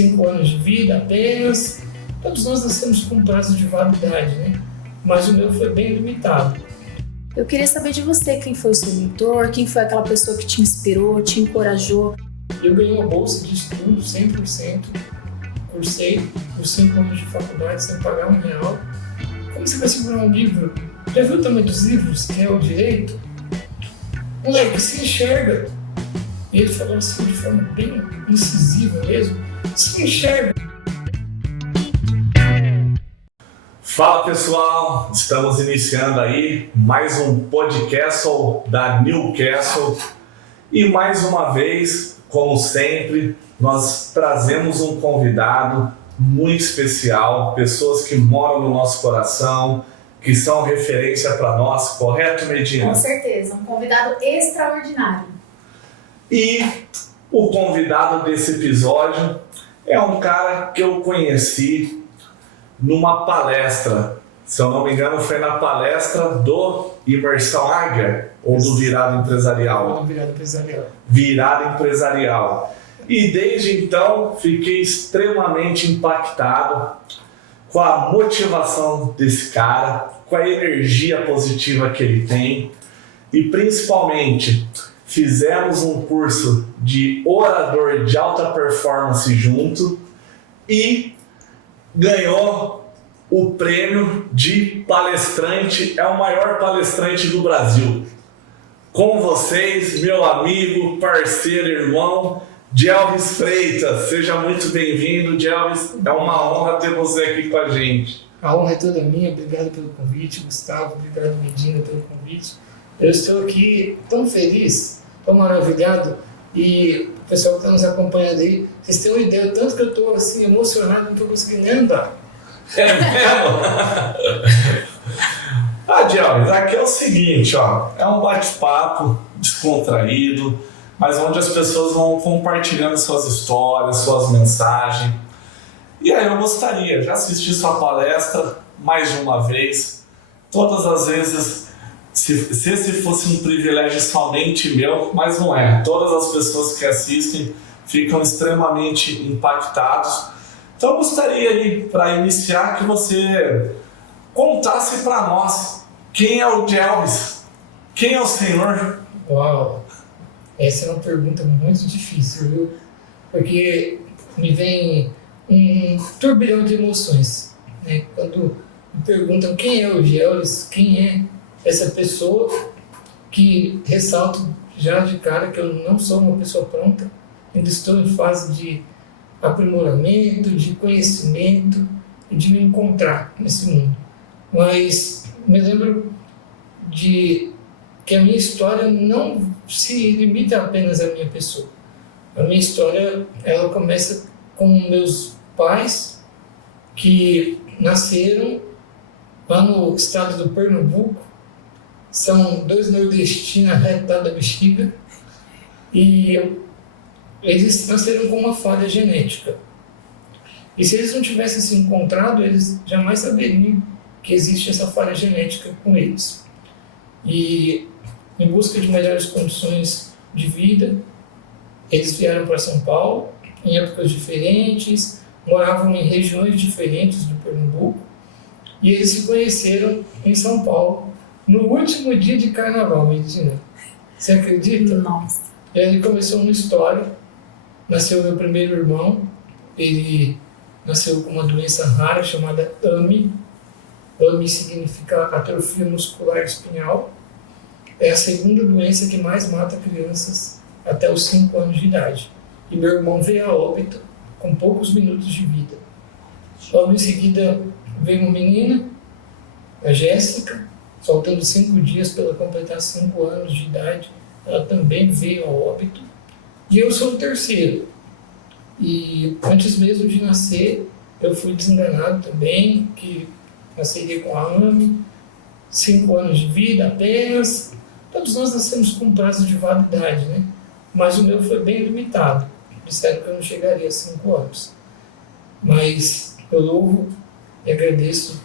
5 anos de vida apenas. Todos nós nascemos com um prazo de validade, né? Mas o meu foi bem limitado. Eu queria saber de você, quem foi o seu mentor, quem foi aquela pessoa que te inspirou, te encorajou. Eu ganhei uma bolsa de estudo 100%, cursei os 5 anos de faculdade sem pagar R$1. Como você vai segurar um livro? Já viu o tamanho dos livros, que é o direito? Moleque, se enxerga. E ele falou assim de forma bem incisiva mesmo, se enxerga. Fala pessoal, estamos iniciando aí mais um podcast da Newcastle e mais uma vez, como sempre, nós trazemos um convidado muito especial, pessoas que moram no nosso coração, que são referência para nós, correto, Medina? Com certeza, um convidado extraordinário. E o convidado desse episódio é um cara que eu conheci numa palestra, se eu não me engano foi na palestra do Imersão Águia ou do Virada Empresarial? Virada Empresarial. E desde então fiquei extremamente impactado com a motivação desse cara, com a energia positiva que ele tem e principalmente fizemos um curso de orador de alta performance junto e ganhou o prêmio de palestrante, é o maior palestrante do Brasil. Com vocês, meu amigo, parceiro, irmão, Djelvis Freitas. Seja muito bem-vindo, Djelvis. É uma honra ter você aqui com a gente. A honra é toda minha. Obrigado pelo convite, Gustavo. Obrigado, Medina, pelo convite. Eu estou aqui tão feliz, tão maravilhado. E o pessoal que está nos acompanhando aí, vocês têm uma ideia, tanto que eu estou assim, emocionado, não estou conseguindo nem andar. É mesmo? Djelvis, aqui é o seguinte, ó, é um bate-papo descontraído, mas onde as pessoas vão compartilhando suas histórias, suas mensagens. E aí eu gostaria, já assisti sua palestra mais de uma vez, todas as vezes. Se esse fosse um privilégio somente meu, mas não é. Todas as pessoas que assistem ficam extremamente impactados. Então eu gostaria aí, para iniciar, que você contasse para nós quem é o Djelvis, quem é o Senhor? Uau, essa é uma pergunta muito difícil, viu? Porque me vem um turbilhão de emoções, né? Quando me perguntam quem é o Djelvis, quem é essa pessoa, que ressalto já de cara que eu não sou uma pessoa pronta, ainda estou em fase de aprimoramento, de conhecimento e de me encontrar nesse mundo. Mas me lembro de que a minha história não se limita apenas à minha pessoa. A minha história, ela começa com meus pais, que nasceram lá no estado do Pernambuco. São 2 nordestinos arretados da bexiga e eles nasceram com uma falha genética. E se eles não tivessem se encontrado, eles jamais saberiam que existe essa falha genética com eles. E em busca de melhores condições de vida, eles vieram para São Paulo em épocas diferentes, moravam em regiões diferentes do Pernambuco e eles se conheceram em São Paulo no último dia de carnaval, Medina. Você acredita? Nossa. E aí começou uma história. Nasceu meu primeiro irmão. Ele nasceu com uma doença rara chamada AMI. AMI significa atrofia muscular espinhal. É a segunda doença que mais mata crianças até os 5 anos de idade. E meu irmão veio a óbito com poucos minutos de vida. Logo em seguida veio uma menina, a Jéssica, faltando 5 dias para ela completar 5 anos de idade, ela também veio a óbito. E eu sou o terceiro. E antes mesmo de nascer, eu fui desenganado também, que nasceria com a AME, 5 anos de vida apenas. Todos nós nascemos com um prazo de validade, né? Mas o meu foi bem limitado. Disseram que eu não chegaria a 5 anos. Mas eu louvo e agradeço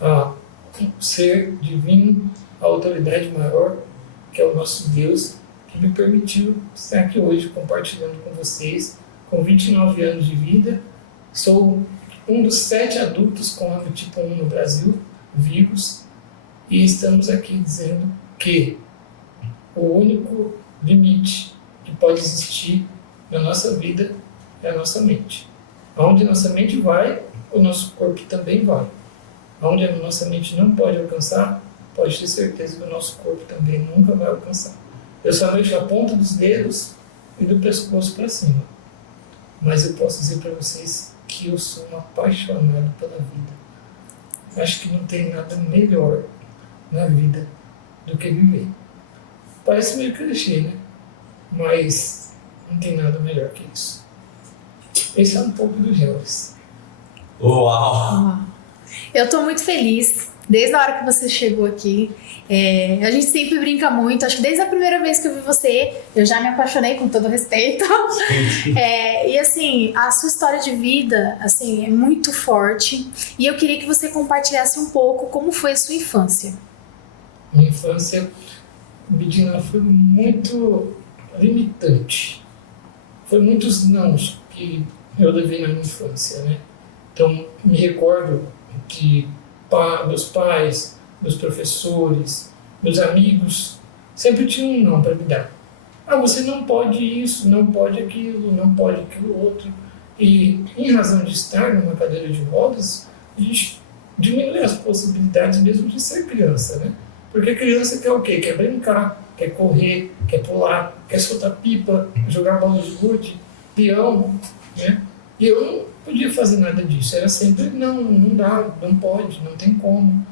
a ser divino, a autoridade maior, que é o nosso Deus, que me permitiu estar aqui hoje compartilhando com vocês, com 29 anos de vida, sou um dos 7 adultos com AME tipo 1 no Brasil, vivos, e estamos aqui dizendo que o único limite que pode existir na nossa vida é a nossa mente. Aonde nossa mente vai, o nosso corpo também vai. Aonde a nossa mente não pode alcançar, pode ter certeza que o nosso corpo também nunca vai alcançar. Eu só mexo a ponta dos dedos e do pescoço para cima. Mas eu posso dizer para vocês que eu sou um apaixonado pela vida. Acho que não tem nada melhor na vida do que viver. Parece meio clichê, né? Mas não tem nada melhor que isso. Esse é um pouco do Georges. Uau! Eu tô muito feliz, desde a hora que você chegou aqui. A gente sempre brinca muito, acho que desde a primeira vez que eu vi você, eu já me apaixonei, com todo respeito. E assim, a sua história de vida, assim, é muito forte. E eu queria que você compartilhasse um pouco como foi a sua infância. Minha infância, Medina, foi muito limitante. Foi muitos nãos que eu levei na minha infância, né? Então, me recordo que meus pais, meus professores, meus amigos, sempre tinham um não para me dar. Você não pode isso, não pode aquilo, não pode aquilo outro. E, em razão de estar numa cadeira de rodas, a gente diminui as possibilidades mesmo de ser criança, né? Porque criança quer o quê? Quer brincar, quer correr, quer pular, quer soltar pipa, jogar bola de gude, peão, né? E eu não podia fazer nada disso. Era sempre, não dá, não pode, não tem como.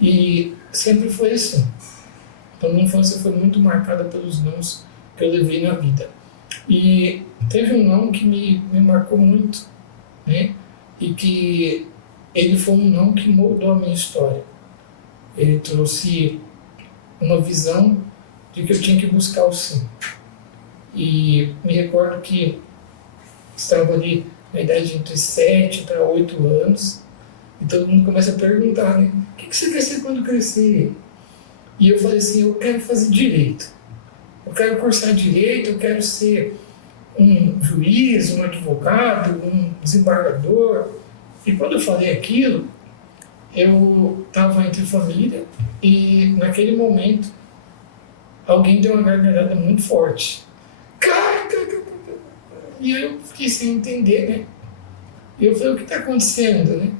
E sempre foi assim. Então, minha infância foi muito marcada pelos nãos que eu levei na vida. E teve um não que me marcou muito, né? E que ele foi um não que moldou a minha história. Ele trouxe uma visão de que eu tinha que buscar o sim. E me recordo que estava ali na idade entre 7 para 8 anos, e todo mundo começa a perguntar, né? O que você quer ser quando crescer? E eu falei assim, eu quero fazer direito. Eu quero cursar direito, eu quero ser um juiz, um advogado, um desembargador. E quando eu falei aquilo, eu estava entre família e naquele momento alguém deu uma gargalhada muito forte. E eu fiquei sem entender, né? E eu falei, o que está acontecendo, né?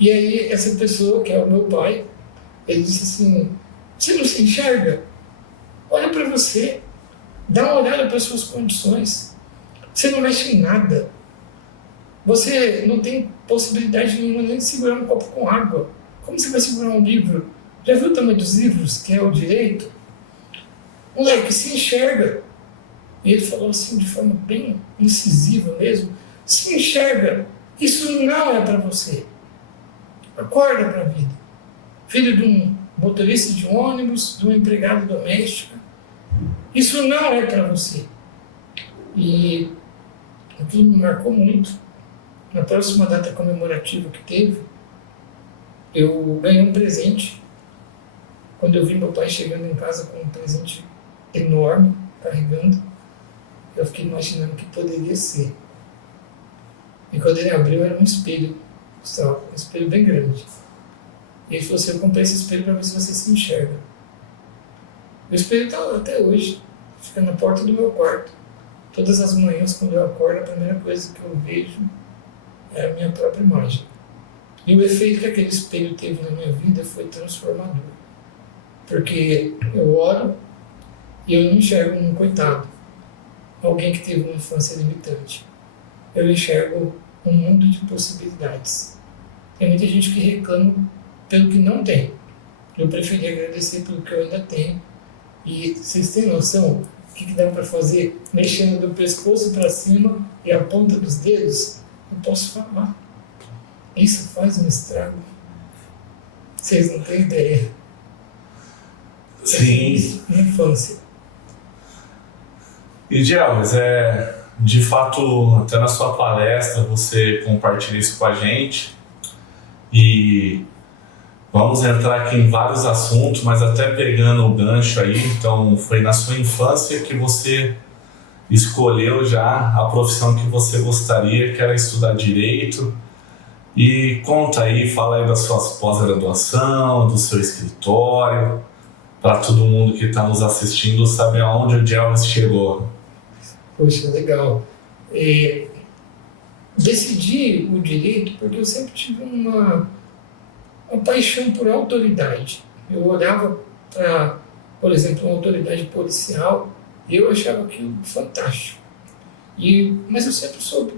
E aí essa pessoa, que é o meu pai, ele disse assim, você não se enxerga? Olha para você, dá uma olhada para as suas condições. Você não mexe em nada. Você não tem possibilidade nenhuma nem de segurar um copo com água. Como você vai segurar um livro? Já viu o tamanho dos livros, que é o direito? Moleque, se enxerga. E ele falou assim, de forma bem incisiva mesmo, se enxerga, isso não é para você. Acorda para a vida. Filho de um motorista de ônibus, de um empregado doméstico, isso não é para você. E aquilo me marcou muito. Na próxima data comemorativa que teve, eu ganhei um presente. Quando eu vi meu pai chegando em casa com um presente enorme, carregando, eu fiquei imaginando o que poderia ser. E quando ele abriu, era um espelho, um espelho bem grande. E ele falou assim, eu comprei esse espelho para ver se você se enxerga. O espelho está lá até hoje, fica na porta do meu quarto. Todas as manhãs, quando eu acordo, a primeira coisa que eu vejo é a minha própria imagem. E o efeito que aquele espelho teve na minha vida foi transformador. Porque eu oro e eu não enxergo um coitado, alguém que teve uma infância limitante. Eu enxergo um mundo de possibilidades. Tem muita gente que reclama pelo que não tem. Eu preferi agradecer pelo que eu ainda tenho. E vocês têm noção o que dá para fazer mexendo do pescoço para cima e a ponta dos dedos? Eu posso falar. Isso faz um estrago. Vocês não têm ideia. Sim. Minha infância. E Georges, de fato, até na sua palestra você compartilha isso com a gente e vamos entrar aqui em vários assuntos, mas até pegando o gancho aí, então foi na sua infância que você escolheu já a profissão que você gostaria, que era estudar Direito. E conta aí, fala aí das suas pós-graduação, do seu escritório, para todo mundo que está nos assistindo saber aonde o Jelvis chegou. Poxa, legal. Decidi o Direito porque eu sempre tive uma paixão por autoridade. Eu olhava para, por exemplo, uma autoridade policial e eu achava aquilo fantástico. Mas eu sempre soube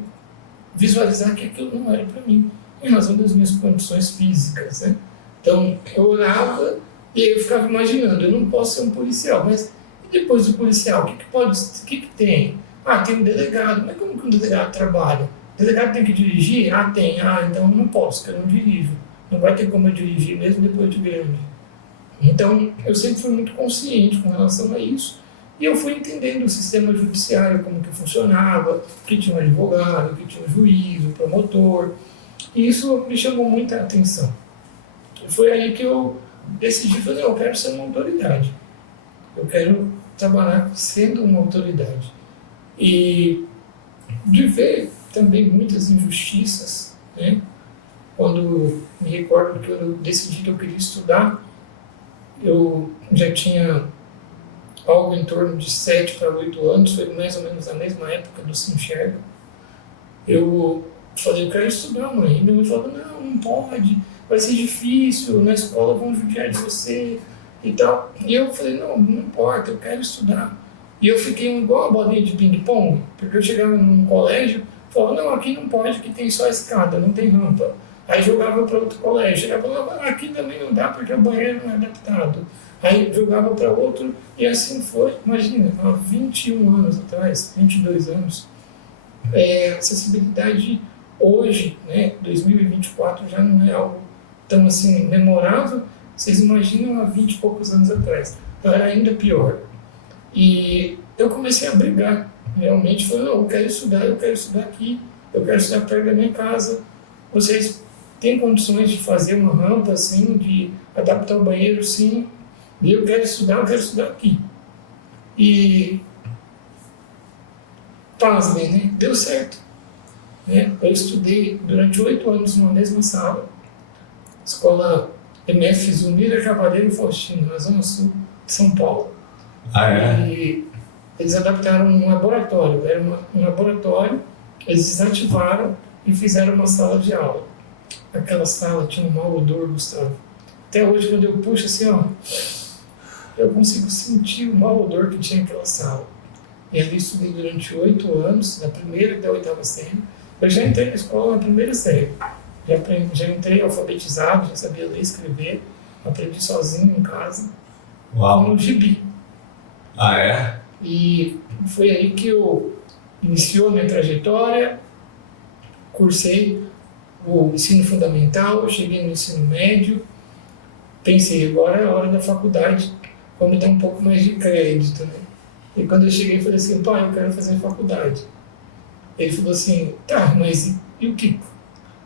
visualizar que aquilo não era para mim, em razão das minhas condições físicas, né? Então, eu olhava e eu ficava imaginando, eu não posso ser um policial, mas e depois do policial, o que tem? Tem um delegado, mas como que um delegado trabalha? O delegado tem que dirigir? Tem. Então eu não posso, porque eu não dirijo. Não vai ter como eu dirigir mesmo depois de grande. Então, eu sempre fui muito consciente com relação a isso. E eu fui entendendo o sistema judiciário, como que funcionava, que tinha um advogado, que tinha um juiz, um promotor. E isso me chamou muita atenção. Foi aí que eu decidi fazer, eu quero ser uma autoridade. Eu quero trabalhar sendo uma autoridade. E de ver também muitas injustiças, né? Quando me recordo que eu decidi que eu queria estudar, eu já tinha algo em torno de 7 para 8 anos, foi mais ou menos a mesma época do Se Enxerga. Eu falei, eu quero estudar, mãe. E minha mãe falou, não pode, vai ser difícil, na escola vão judiar de você e tal. E eu falei, não importa, eu quero estudar. E eu fiquei igual uma bolinha de ping-pong, porque eu chegava num colégio, falava, não, aqui não pode, que tem só escada, não tem rampa. Aí jogava para outro colégio, chegava e falava, aqui também não dá porque o banheiro não é adaptado. Aí jogava para outro e assim foi. Imagina, há 21 anos atrás, 22 anos, acessibilidade hoje, né, 2024, já não é algo tão assim memorável. Vocês imaginam há 20 e poucos anos atrás. Então era ainda pior. E eu comecei a brigar. Realmente falei, não, eu quero estudar aqui, eu quero estudar perto da minha casa. Vocês têm condições de fazer uma rampa assim, de adaptar o banheiro, sim. E eu quero estudar aqui. E pasmem, né? Deu certo. Né? Eu estudei durante 8 anos numa mesma sala, escola MF Zumira Cavaleiro Faustino, na Zona Sul de São Paulo. E eles adaptaram um laboratório, era um laboratório, eles desativaram e fizeram uma sala de aula. Aquela sala tinha um mau odor, Gustavo. Até hoje, quando eu puxo assim, eu consigo sentir o mau odor que tinha naquela sala. E ali estudei durante 8 anos, da primeira até a 8ª série. Eu já entrei na escola na primeira série. Já entrei alfabetizado, já sabia ler e escrever. Aprendi sozinho em casa. Uau. Com o gibi. E foi aí que eu iniciou a minha trajetória. Cursei o ensino fundamental, cheguei no ensino médio. Pensei, agora é a hora da faculdade, vamos dar um pouco mais de crédito, né? E quando eu cheguei, eu falei assim, pai, eu quero fazer faculdade. Ele falou assim, tá, mas e o Kiko?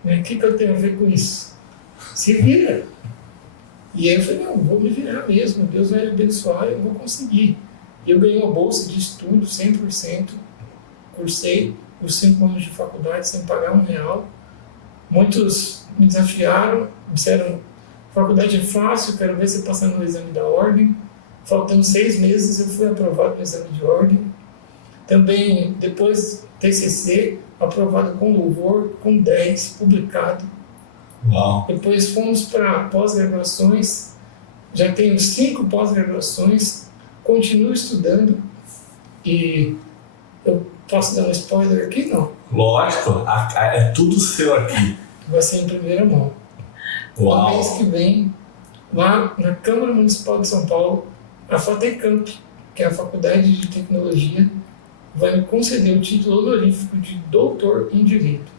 Né? O que eu tenho a ver com isso? Se vira. E aí eu falei, não, vou me virar mesmo, Deus vai me abençoar, eu vou conseguir. E eu ganhei uma bolsa de estudo, 100%, cursei os 5 anos de faculdade sem pagar R$1. Muitos me desafiaram, disseram, faculdade é fácil, quero ver você passar no exame da ordem. Faltando 6 meses, eu fui aprovado no exame de ordem. Também, depois, TCC, aprovado com louvor, com 10, publicado. Uau. Depois fomos para pós-graduações, já tenho 5 pós-graduações, continuo estudando. E eu posso dar um spoiler aqui? Não. Lógico, é tudo seu aqui. Vai ser em primeira mão. Uau. No mês que vem, lá na Câmara Municipal de São Paulo, a FATECAMP, que é a Faculdade de Tecnologia, vai me conceder o título honorífico de doutor em Direito.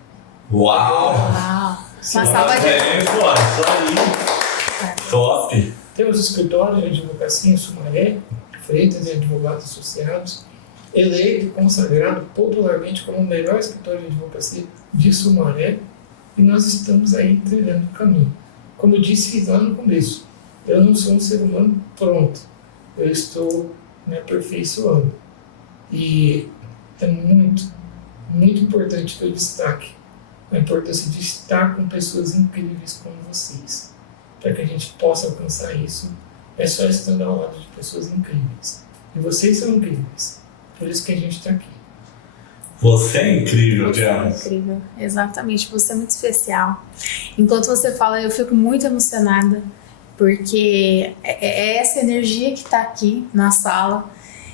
Uau! Uma salva de... Isso aí. Top! Temos escritório de advocacia em Sumaré, Freitas e Advogados Associados, eleito e consagrado popularmente como o melhor escritório de advocacia de Sumaré, e nós estamos aí trilhando o caminho. Como eu disse lá no começo, eu não sou um ser humano pronto, eu estou me aperfeiçoando. E é muito, muito importante que eu destaque a importância de estar com pessoas incríveis como vocês. Para que a gente possa alcançar isso, é só estando ao lado de pessoas incríveis. E vocês são incríveis. Por isso que a gente está aqui. Você é incrível, Diana. Você é incrível, exatamente. Você é muito especial. Enquanto você fala, eu fico muito emocionada, porque é essa energia que está aqui na sala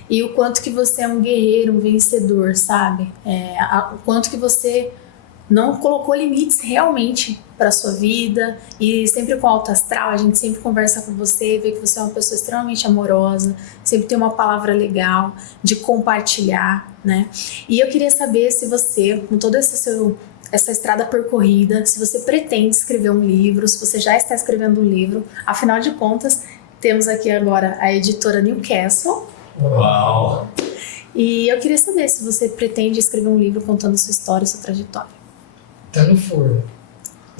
e o quanto que você é um guerreiro, um vencedor, sabe? O quanto que você não colocou limites realmente para sua vida e sempre com alto astral, a gente sempre conversa com você, vê que você é uma pessoa extremamente amorosa, sempre tem uma palavra legal de compartilhar, né? E eu queria saber se você, com toda essa estrada percorrida, se você pretende escrever um livro, se você já está escrevendo um livro, afinal de contas, temos aqui agora a editora Newcastle. Uau! E eu queria saber se você pretende escrever um livro contando sua história, sua trajetória. Está no forno.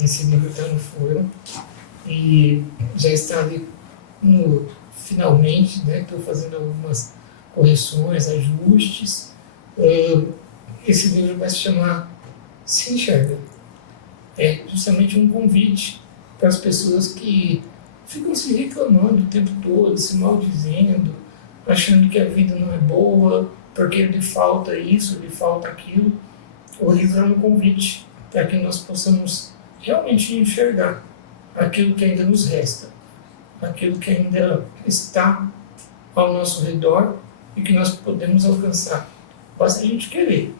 Esse livro está no forno e já está ali finalmente, né? Estou fazendo algumas correções, ajustes. Esse livro vai se chamar Se Enxerga. É justamente um convite para as pessoas que ficam se reclamando o tempo todo, se maldizendo, achando que a vida não é boa, porque lhe falta isso, lhe falta aquilo. O livro é um convite para que nós possamos realmente enxergar aquilo que ainda nos resta, aquilo que ainda está ao nosso redor e que nós podemos alcançar. Basta a gente querer.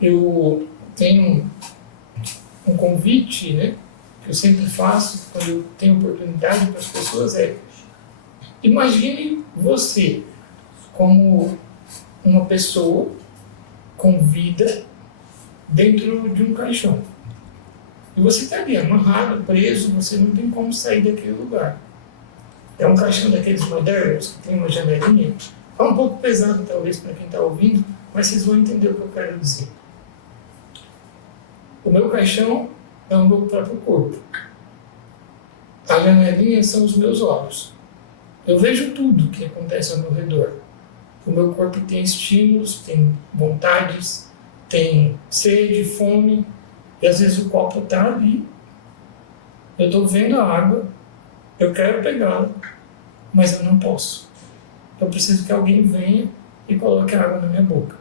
Eu tenho um convite, né, que eu sempre faço quando eu tenho oportunidade para as pessoas imagine você como uma pessoa com vida dentro de um caixão. E você está ali amarrado, preso, você não tem como sair daquele lugar. É um caixão daqueles modernos, que tem uma janelinha. É um pouco pesado, talvez, para quem está ouvindo, mas vocês vão entender o que eu quero dizer. O meu caixão é o meu próprio corpo. A janelinha são os meus olhos. Eu vejo tudo que acontece ao meu redor. O meu corpo tem estímulos, tem vontades, tem sede, fome, e às vezes o copo está ali. Eu estou vendo a água, eu quero pegá-la, mas eu não posso. Eu preciso que alguém venha e coloque a água na minha boca.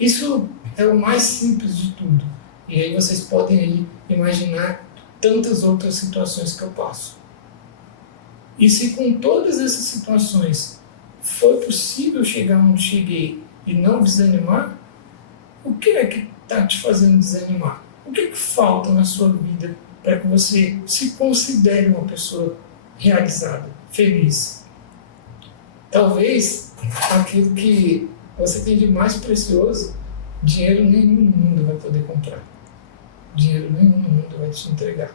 Isso é o mais simples de tudo. E aí vocês podem aí imaginar tantas outras situações que eu passo. E se com todas essas situações foi possível chegar onde cheguei e não desanimar, o que é que está te fazendo desanimar? O que é que falta na sua vida para que você se considere uma pessoa realizada, feliz? Talvez aquilo que você tem de mais precioso, dinheiro nenhum no mundo vai poder comprar. Dinheiro nenhum no mundo vai te entregar.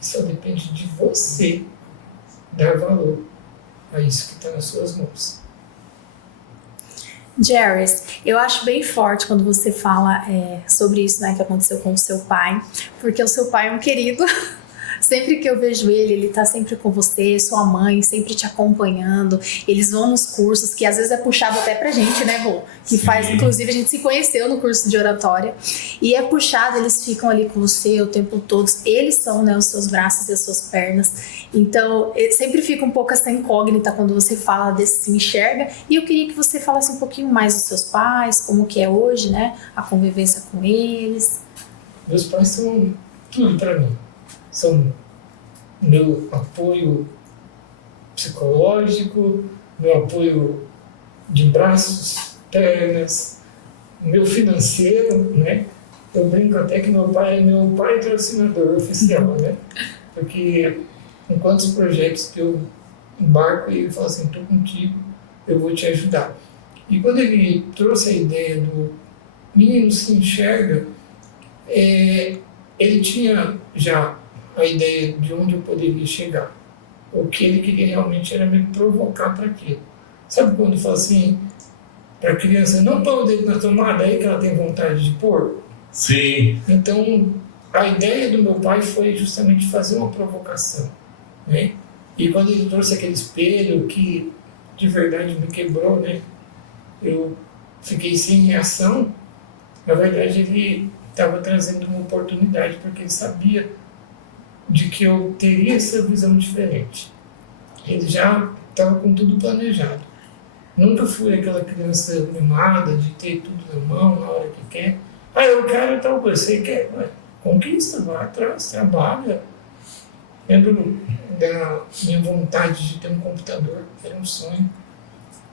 Só depende de você dar valor a isso que está nas suas mãos. Jarvis, eu acho bem forte quando você fala sobre isso, né, que aconteceu com o seu pai, porque o seu pai é um querido. Sempre que eu vejo ele tá sempre com você, sua mãe, sempre te acompanhando. Eles vão nos cursos, que às vezes é puxado até pra gente, né, Rô? Que Sim. faz, inclusive, a gente se conheceu no curso de oratória. E é puxado, eles ficam ali com você o tempo todo. Eles são, né, os seus braços e as suas pernas. Então, sempre fica um pouco essa incógnita quando você fala desse Se Enxerga. E eu queria que você falasse um pouquinho mais dos seus pais, como que é hoje, né, a convivência com eles. Meus pais são tudo para mim. São meu apoio psicológico, meu apoio de braços, pernas, meu financeiro, né? Eu brinco até que meu pai é meu patrocinador oficial, né? Porque em quantos projetos que eu embarco e ele fala assim, estou contigo, eu vou te ajudar. E quando ele trouxe a ideia do Menino Se Enxerga, ele tinha já a ideia de onde eu poderia chegar. O que ele queria realmente era me provocar para aquilo. Sabe quando fala assim, para a criança, não põe o dedo na tomada, aí que ela tem vontade de pôr? Sim. Então, a ideia do meu pai foi justamente fazer uma provocação, né? E quando ele trouxe aquele espelho que de verdade me quebrou, né? Eu fiquei sem reação, na verdade ele estava trazendo uma oportunidade, porque ele sabia de que eu teria essa visão diferente. Ele já estava com tudo planejado. Nunca fui aquela criança mimada de ter tudo na mão, na hora que quer. Eu quero tal coisa, você quer? Conquista, vai atrás, trabalha. Lembro da minha vontade de ter um computador, era um sonho.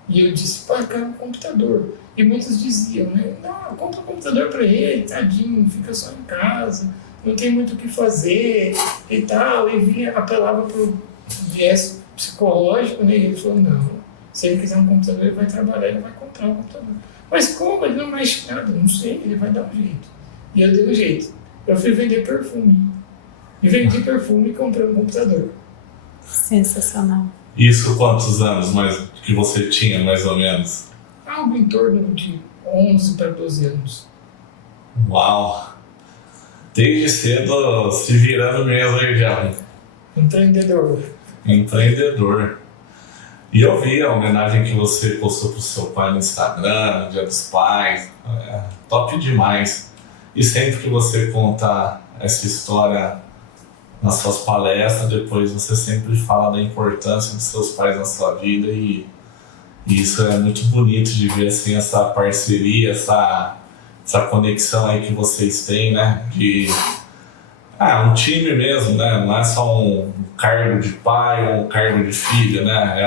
E eu disse, pai, eu quero um computador. E muitos diziam, né? Não, compra um computador para ele, tadinho, fica só em casa, não tem muito o que fazer e tal. E apelava para o viés psicológico, né? E ele falou, não, se ele quiser um computador, ele vai trabalhar, ele vai comprar um computador. Mas como? Ele não mexe nada, não sei, ele vai dar um jeito. E eu dei um jeito. Eu fui vender perfume. E vendi perfume e comprei um computador. Sensacional. Isso quantos anos que você tinha, mais ou menos? Algo em torno de 11 para 12 anos. Uau! Desde cedo se virando mesmo aí, já. Empreendedor. Empreendedor. E eu vi a homenagem que você postou pro seu pai no Instagram, no Dia dos Pais. Top demais. E sempre que você conta essa história nas suas palestras, depois você sempre fala da importância dos seus pais na sua vida e isso é muito bonito de ver assim, essa parceria, essa conexão aí que vocês têm, né? De um time mesmo, né? Não é só um cargo de pai ou um cargo de filho, né?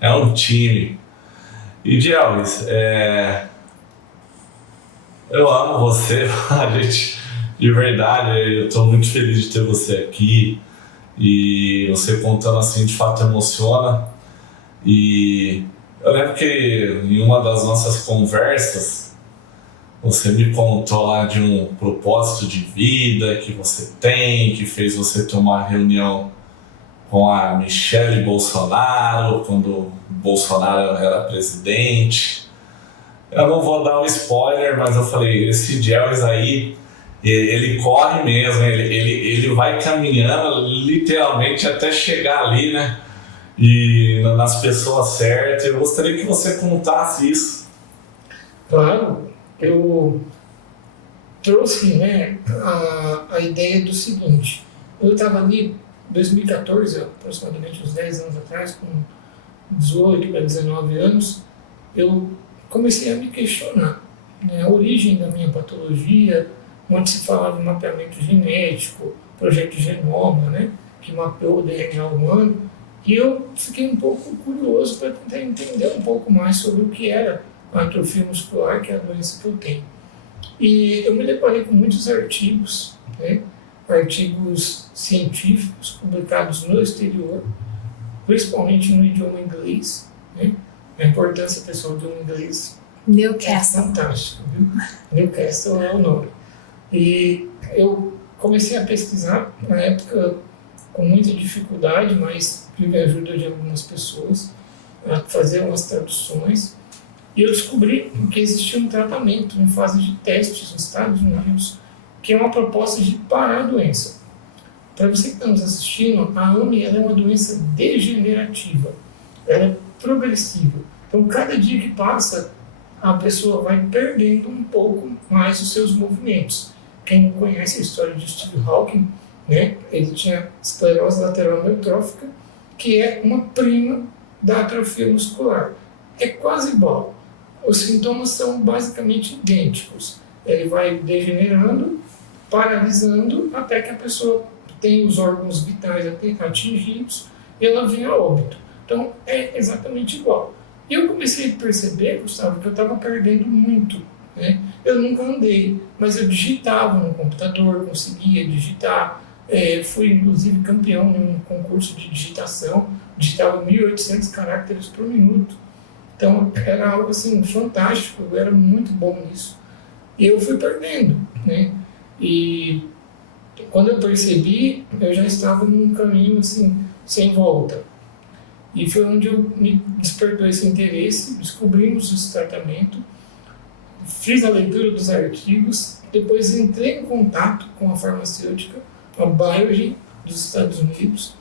É um time. E Djelvis, eu amo você, gente. De verdade, eu estou muito feliz de ter você aqui e você contando assim, de fato emociona. E eu lembro que em uma das nossas conversas você me contou lá de um propósito de vida que você tem, que fez você ter uma reunião com a Michelle Bolsonaro, quando o Bolsonaro era presidente. Eu não vou dar um spoiler, mas eu falei, esse Djelvis aí, ele corre mesmo, ele vai caminhando literalmente até chegar ali, né? E nas pessoas certas. Eu gostaria que você contasse isso. Claro, eu trouxe, né, a ideia do seguinte. Eu estava ali em 2014, aproximadamente uns 10 anos atrás, com 18 para 19 anos, eu comecei a me questionar, né, a origem da minha patologia, onde se falava em mapeamento genético, projeto de genoma, né, que mapeou o DNA humano, e eu fiquei um pouco curioso para tentar entender um pouco mais sobre o que era a atrofia muscular, que é a doença que eu tenho. E eu me deparei com muitos artigos, né, artigos científicos publicados no exterior, principalmente no idioma inglês, né, a importância pessoal do inglês Newcastle. é fantástico, viu? Newcastle é o nome. E eu comecei a pesquisar, na época com muita dificuldade, mas tive a ajuda de algumas pessoas a fazer umas traduções. E eu descobri que existia um tratamento em fase de testes nos Estados Unidos, que é uma proposta de parar a doença. Para você que está nos assistindo, a AME ela é uma doença degenerativa, ela é progressiva. Então, cada dia que passa, a pessoa vai perdendo um pouco mais os seus movimentos. Quem não conhece a história de Steve Hawking, né, ele tinha esclerose lateral amiotrófica, que é uma prima da atrofia muscular. É quase igual. Os sintomas são basicamente idênticos. Ele vai degenerando, paralisando, até que a pessoa tem os órgãos vitais atingidos e ela vem a óbito. Então, é exatamente igual. E eu comecei a perceber, Gustavo, que eu estava perdendo muito, né? Eu nunca andei, mas eu digitava no computador, conseguia digitar. Fui, inclusive, campeão em um concurso de digitação, digitava 1.800 caracteres por minuto. Então, era algo assim, fantástico, eu era muito bom nisso. E eu fui perdendo, né? E quando eu percebi, eu já estava num caminho assim, sem volta. E foi onde eu me despertou esse interesse, descobrimos esse tratamento, fiz a leitura dos artigos, depois entrei em contato com a farmacêutica, a Biogen dos Estados Unidos,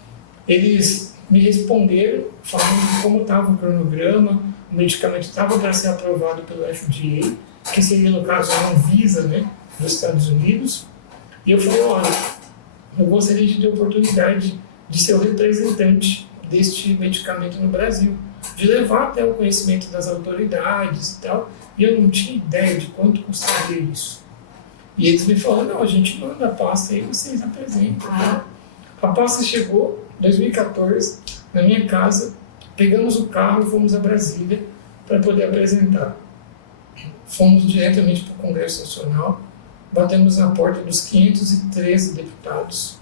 Eles me responderam falando como estava o cronograma, o medicamento estava para ser aprovado pelo FDA, que seria, no caso, a Anvisa, né, dos Estados Unidos. E eu falei, olha, eu gostaria de ter a oportunidade de ser o representante deste medicamento no Brasil, de levar até o conhecimento das autoridades e tal, e eu não tinha ideia de quanto custaria isso. E eles me falaram, não, a gente manda a pasta e vocês apresentam. Né? A pasta chegou em 2014, na minha casa, pegamos o carro e fomos a Brasília para poder apresentar. Fomos diretamente para o Congresso Nacional, batemos na porta dos 513 deputados.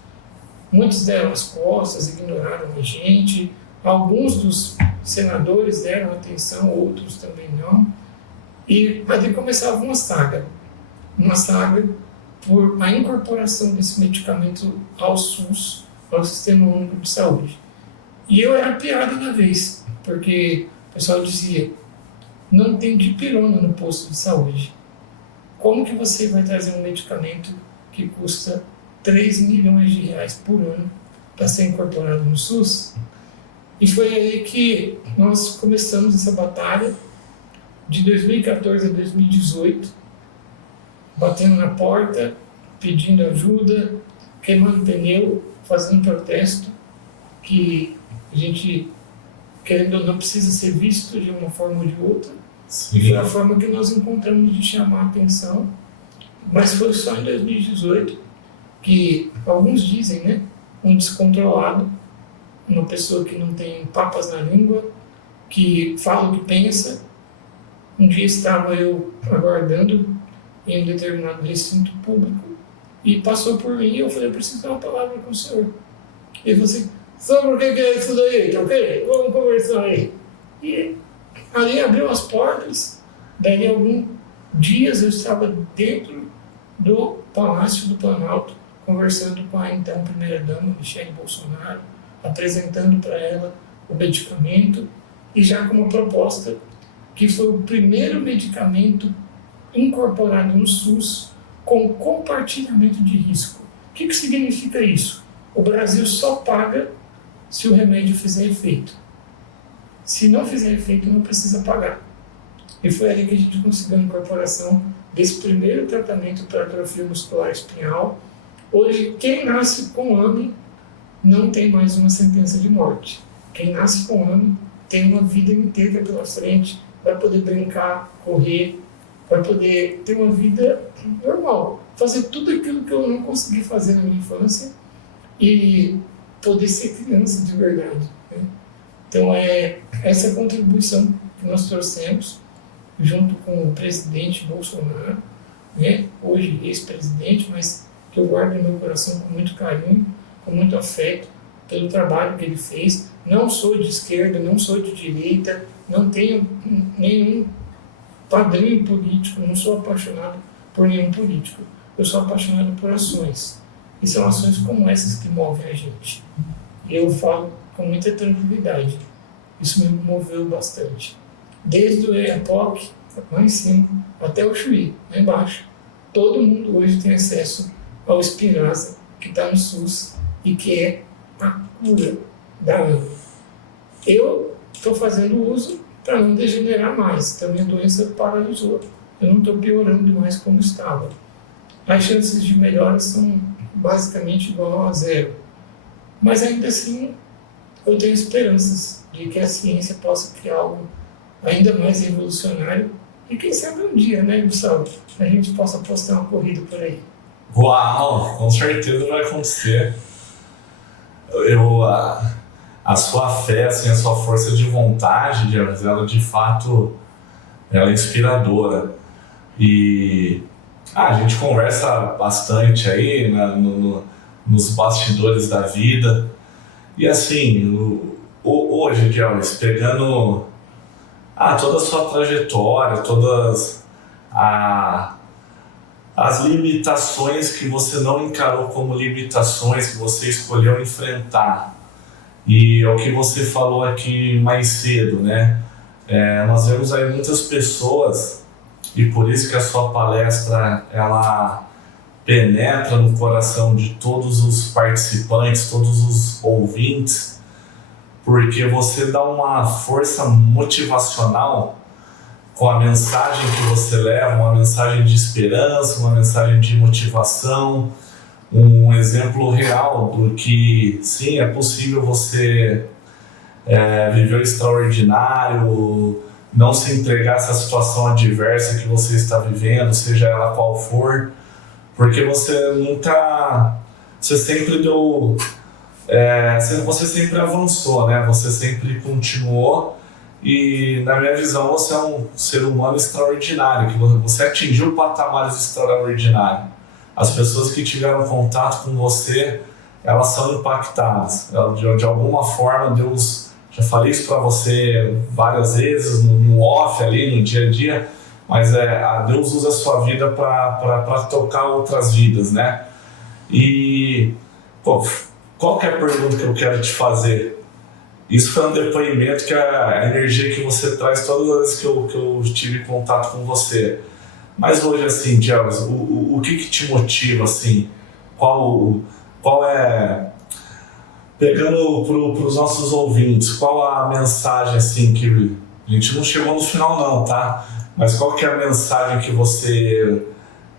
Muitos deram as costas, ignoraram a gente. Alguns dos senadores deram atenção, outros também não. E ali começava uma saga por a incorporação desse medicamento ao SUS, ao Sistema Único de Saúde. E eu era piada da vez, porque o pessoal dizia, não tem dipirona no posto de saúde. Como que você vai trazer um medicamento que custa 3 milhões de reais por ano para ser incorporado no SUS? E foi aí que nós começamos essa batalha de 2014 a 2018, batendo na porta, pedindo ajuda, queimando pneu, fazendo protesto, que a gente, querendo ou não, precisa ser visto de uma forma ou de outra. Sim. E foi a forma que nós encontramos de chamar a atenção. Mas foi só em 2018 que, alguns dizem, né, um descontrolado, uma pessoa que não tem papas na língua, que fala o que pensa. Um dia estava eu aguardando em um determinado recinto público e passou por mim e eu falei, eu preciso dar uma palavra com o senhor. E ele falou assim, sabe por que é isso daí? Tá ok? Vamos conversar aí. E ali abriu as portas, daí alguns dias eu estava dentro do Palácio do Planalto, conversando com a então primeira-dama, Michele Bolsonaro, apresentando para ela o medicamento e já com uma proposta que foi o primeiro medicamento incorporado no SUS com compartilhamento de risco. O que significa isso? O Brasil só paga se o remédio fizer efeito. Se não fizer efeito, não precisa pagar. E foi ali que a gente conseguiu a incorporação desse primeiro tratamento para atrofia muscular espinhal. Hoje, quem nasce com AME não tem mais uma sentença de morte. Quem nasce com AME tem uma vida inteira pela frente, vai poder brincar, correr, vai poder ter uma vida normal, fazer tudo aquilo que eu não consegui fazer na minha infância e poder ser criança de verdade. Né? Então, essa contribuição que nós trouxemos, junto com o presidente Bolsonaro, né? Hoje ex-presidente, mas que eu guardo no meu coração com muito carinho, com muito afeto, pelo trabalho que ele fez. Não sou de esquerda, não sou de direita, não tenho nenhum padrinho político, não sou apaixonado por nenhum político. Eu sou apaixonado por ações. E são ações como essas que movem a gente. E eu falo com muita tranquilidade. Isso me moveu bastante. Desde o EAPOC, lá em cima, até o Chuí, lá embaixo. Todo mundo hoje tem acesso ao Spinraza, que está no SUS, e que é a cura da AME. Eu estou fazendo uso para não degenerar mais. Então, minha doença paralisou. Eu não estou piorando mais como estava. As chances de melhora são basicamente igual a zero. Mas ainda assim, eu tenho esperanças de que a ciência possa criar algo ainda mais revolucionário e quem sabe um dia, né, Gustavo, a gente possa postar uma corrida por aí. Uau, com certeza vai acontecer. A sua fé, assim, a sua força de vontade, ela de fato ela é inspiradora. E a gente conversa bastante aí nos bastidores da vida. E assim, hoje, Dielis, pegando toda a sua trajetória, todas as limitações que você não encarou como limitações, que você escolheu enfrentar. E é o que você falou aqui mais cedo, né? Nós vemos aí muitas pessoas, e por isso que a sua palestra ela penetra no coração de todos os participantes, todos os ouvintes, porque você dá uma força motivacional com a mensagem que você leva, uma mensagem de esperança, uma mensagem de motivação, um exemplo real do que, sim, é possível você viver o extraordinário, não se entregar a essa situação adversa que você está vivendo, seja ela qual for, porque você nunca, você sempre deu, você sempre avançou, né? Você sempre continuou e, na minha visão, você é um ser humano extraordinário, que você atingiu patamares extraordinários. As pessoas que tiveram contato com você, elas são impactadas. De alguma forma, Deus, já falei isso para você várias vezes, no off ali, no dia a dia, mas Deus usa a sua vida para tocar outras vidas, né? E qual que é a pergunta que eu quero te fazer? Isso foi um depoimento que a energia que você traz todas as vezes que eu tive contato com você. Mas hoje, assim, Gelvis, o que te motiva, assim? Qual é... Pegando para os nossos ouvintes, qual a mensagem, assim, que... A gente não chegou no final, não, tá? Mas qual que é a mensagem que você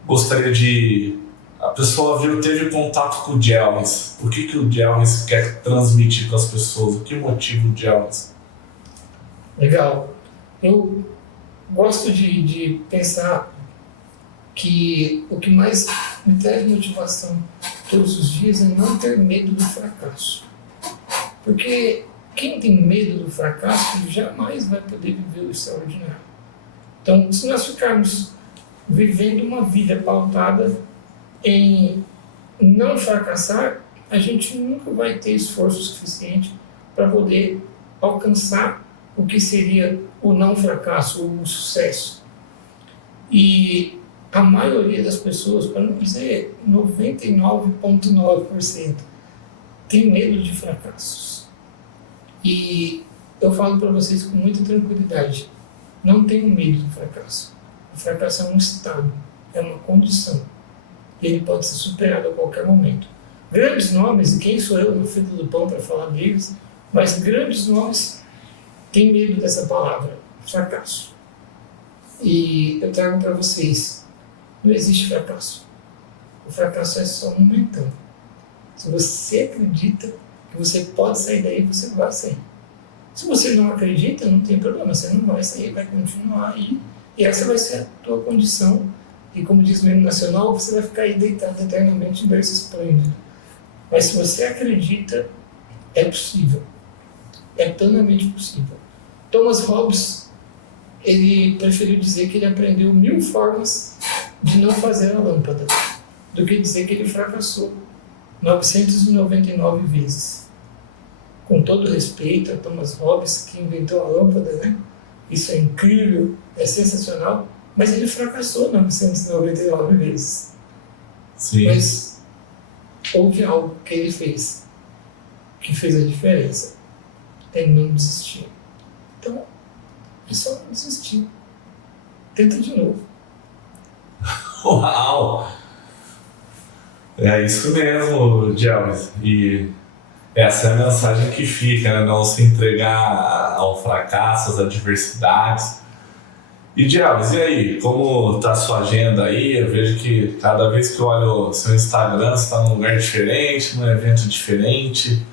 gostaria de... A pessoa teve contato com o Gelvis. O que o Gelvis quer transmitir para as pessoas? O que motiva o Gelvis? Legal. Eu gosto de pensar que o que mais me traz motivação todos os dias é não ter medo do fracasso. Porque quem tem medo do fracasso jamais vai poder viver o extraordinário. Então, se nós ficarmos vivendo uma vida pautada em não fracassar, a gente nunca vai ter esforço suficiente para poder alcançar o que seria o não fracasso, ou o sucesso. E a maioria das pessoas, para não dizer 99,9%, tem medo de fracassos. E eu falo para vocês com muita tranquilidade, não tenham medo do fracasso. O fracasso é um estado, é uma condição. E ele pode ser superado a qualquer momento. Grandes nomes, e quem sou eu no Filho do Pão para falar deles, mas grandes nomes têm medo dessa palavra, fracasso. E eu trago para vocês, não existe fracasso. O fracasso é só momentâneo. Se você acredita que você pode sair daí, você vai sair. Se você não acredita, não tem problema, você não vai sair, vai continuar aí, e essa vai ser a tua condição. E como diz o hino nacional, você vai ficar aí deitado eternamente em berço esplêndido. Mas se você acredita, é possível. É plenamente possível. Thomas Hobbes, ele preferiu dizer que ele aprendeu 1000 formas de não fazer a lâmpada, do que dizer que ele fracassou 999 vezes. Com todo respeito a Thomas Hobbes, que inventou a lâmpada, né? Isso é incrível, é sensacional, mas ele fracassou 999 vezes. Sim. Mas houve algo que ele fez, que fez a diferença. É não desistir. Então, é só não desistir. Tenta de novo. Uau! É isso mesmo, Gelvis. E essa é a mensagem que fica, né? Não se entregar ao fracasso, às adversidades. E, Gelvis, e aí? Como está a sua agenda aí? Eu vejo que cada vez que eu olho o seu Instagram, você está num lugar diferente, num evento diferente.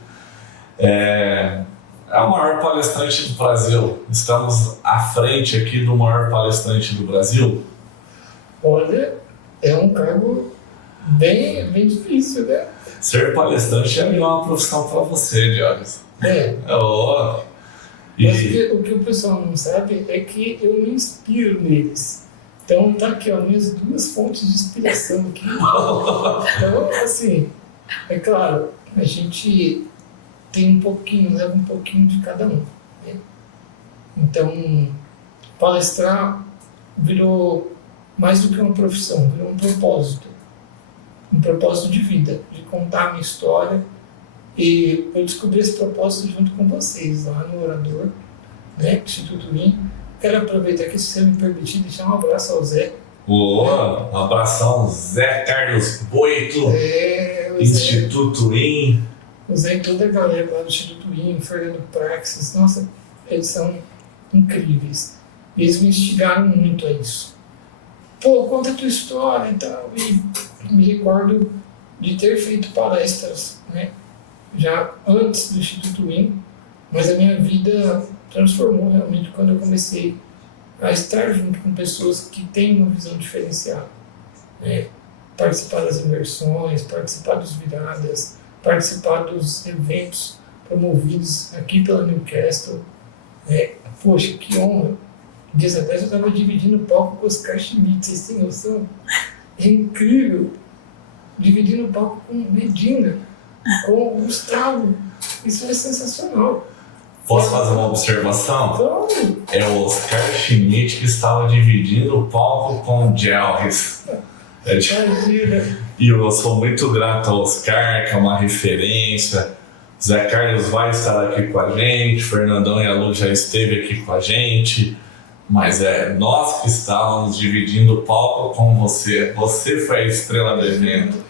É o maior palestrante do Brasil. Estamos à frente aqui do maior palestrante do Brasil. Olha, é um cargo bem difícil, né? Ser palestrante é uma profissão para você, Gelvis. Mas o que o pessoal não sabe é que eu me inspiro neles. Então tá aqui, ó, minhas 2 fontes de inspiração aqui. Então, assim, é claro, a gente tem leva um pouquinho de cada um, né? Então, palestrar virou mais do que uma profissão, virou um propósito de vida, de contar a minha história. E eu descobri esse propósito junto com vocês, lá no Orador, né, Instituto IN. Quero aproveitar aqui, se você me permitir, deixar um abraço ao Zé, Um abração, Zé Carlos Boito, Instituto IN. Usei toda a galera lá do Instituto IN, Fernando Praxis, nossa, eles são incríveis. E eles me instigaram muito a isso. Pô, conta a tua história e tal. E me recordo de ter feito palestras, né, já antes do Instituto IN, mas a minha vida transformou realmente quando eu comecei a estar junto com pessoas que têm uma visão diferenciada. Né? Participar das imersões, participar dos viradas, participar dos eventos promovidos aqui pela Newcastle. Poxa, que honra! Dias atrás eu estava dividindo o palco com o Oscar Schmidt, vocês têm noção? É incrível! Dividindo o palco com Medina, com o Gustavo. Isso é sensacional. Posso fazer uma observação? Então, É o Oscar Schmidt que estava dividindo o palco com o Jelris. imagina. E eu sou muito grato ao Oscar, que é uma referência. Zé Carlos vai estar aqui com a gente, Fernandão e a Lu já esteve aqui com a gente. Mas é nós que estávamos dividindo o palco com você. Você foi a estrela do evento.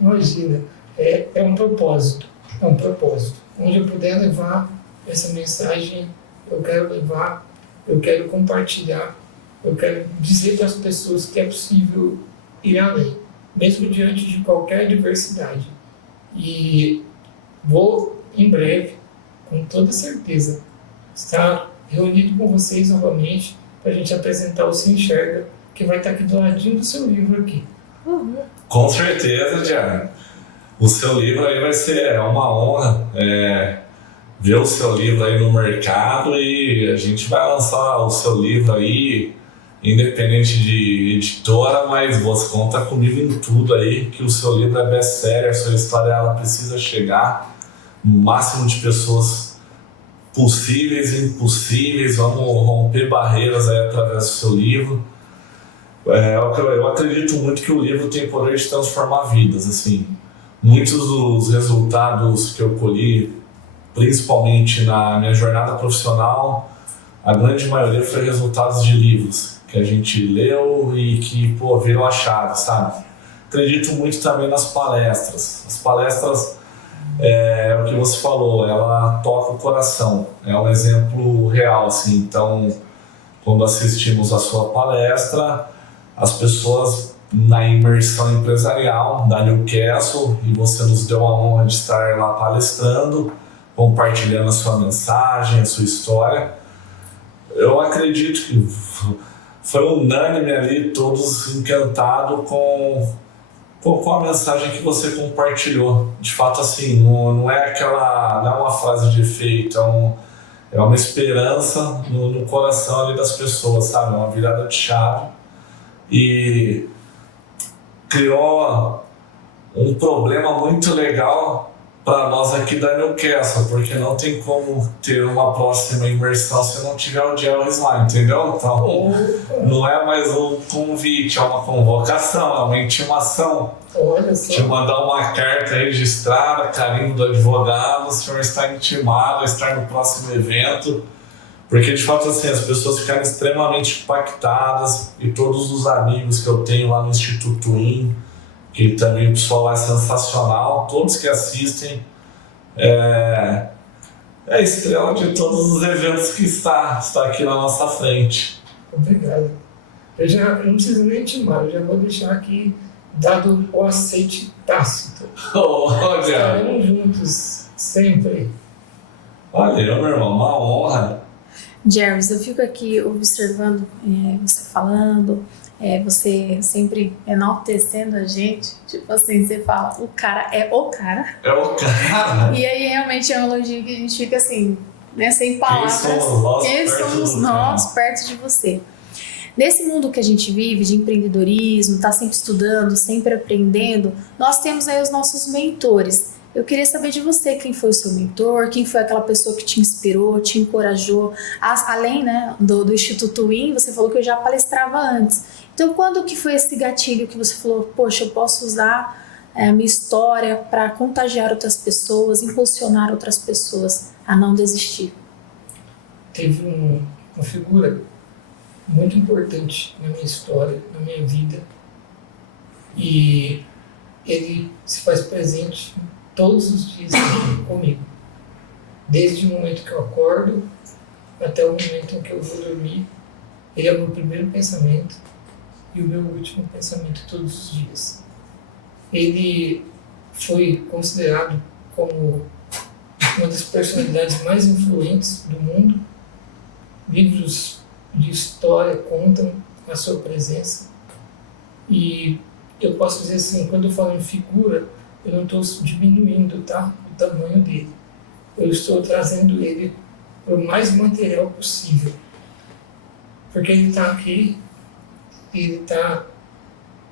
Imagina, é um propósito. É um propósito. Onde eu puder levar essa mensagem, eu quero levar, eu quero compartilhar, eu quero dizer para as pessoas que é possível ir além, mesmo diante de qualquer adversidade. E vou, em breve, com toda certeza, estar reunido com vocês novamente para a gente apresentar o Se Enxerga, que vai estar aqui do ladinho do seu livro aqui. Com certeza, Diana. O seu livro aí vai ser uma honra ver o seu livro aí no mercado, e a gente vai lançar o seu livro aí, independente de editora, mas você conta comigo em tudo aí, que o seu livro é best-seller, a sua história ela precisa chegar no máximo de pessoas possíveis e impossíveis. Vamos romper barreiras aí através do seu livro. Eu acredito muito que o livro tem poder de transformar vidas, assim. Muitos dos resultados que eu colhi, principalmente na minha jornada profissional, a grande maioria foi resultados de livros que a gente leu e que, viram a chave, sabe? Acredito muito também nas palestras. As palestras, é o que você falou, ela toca o coração. É um exemplo real, assim. Então, quando assistimos a sua palestra, as pessoas na imersão empresarial da Newcastle, e você nos deu a honra de estar lá palestrando, compartilhando a sua mensagem, a sua história. Eu acredito que foi unânime ali, todos encantados com a mensagem que você compartilhou. De fato, assim, não é uma frase de efeito, é uma esperança no coração ali das pessoas, sabe? É uma virada de chave. E criou um problema muito legal para nós aqui da Newcastle, porque não tem como ter uma próxima imersão se não tiver o Jelris lá, entendeu? Então, não é mais um convite, é uma convocação, é uma intimação. Olha só. Te mandar uma carta registrada, carimbo do advogado, o senhor está intimado a estar no próximo evento. Porque, de fato, assim, as pessoas ficaram extremamente impactadas, e todos os amigos que eu tenho lá no Instituto IN, que também o pessoal é sensacional, todos que assistem, é estrela de todos os eventos que está aqui na nossa frente. Obrigado. Eu não preciso nem intimar, eu já vou deixar aqui dado o aceite tácito. Estaremos juntos, sempre. Valeu, meu irmão, uma honra. Jelris, eu fico aqui observando você falando, você sempre enaltecendo a gente, tipo assim, você fala, o cara é o cara. É o cara. E aí realmente é um elogio que a gente fica assim, né, sem palavras. Quem somos nós perto de você? Nesse mundo que a gente vive de empreendedorismo, tá sempre estudando, sempre aprendendo, nós temos aí os nossos mentores. Eu queria saber de você, quem foi o seu mentor, quem foi aquela pessoa que te inspirou, te encorajou, além, né, do Instituto IN, você falou que eu já palestrava antes. Então, quando que foi esse gatilho que você falou, poxa, eu posso usar a minha história para contagiar outras pessoas, impulsionar outras pessoas a não desistir? Teve uma figura muito importante na minha história, na minha vida. E ele se faz presente todos os dias comigo. Desde o momento que eu acordo até o momento em que eu vou dormir, ele é o meu primeiro pensamento e o meu último pensamento todos os dias. Ele foi considerado como uma das personalidades mais influentes do mundo. Livros de história contam a sua presença. E eu posso dizer assim, quando eu falo em figura, eu não estou diminuindo, tá, o tamanho dele. Eu estou trazendo ele para o mais material possível. Porque ele está aqui, ele está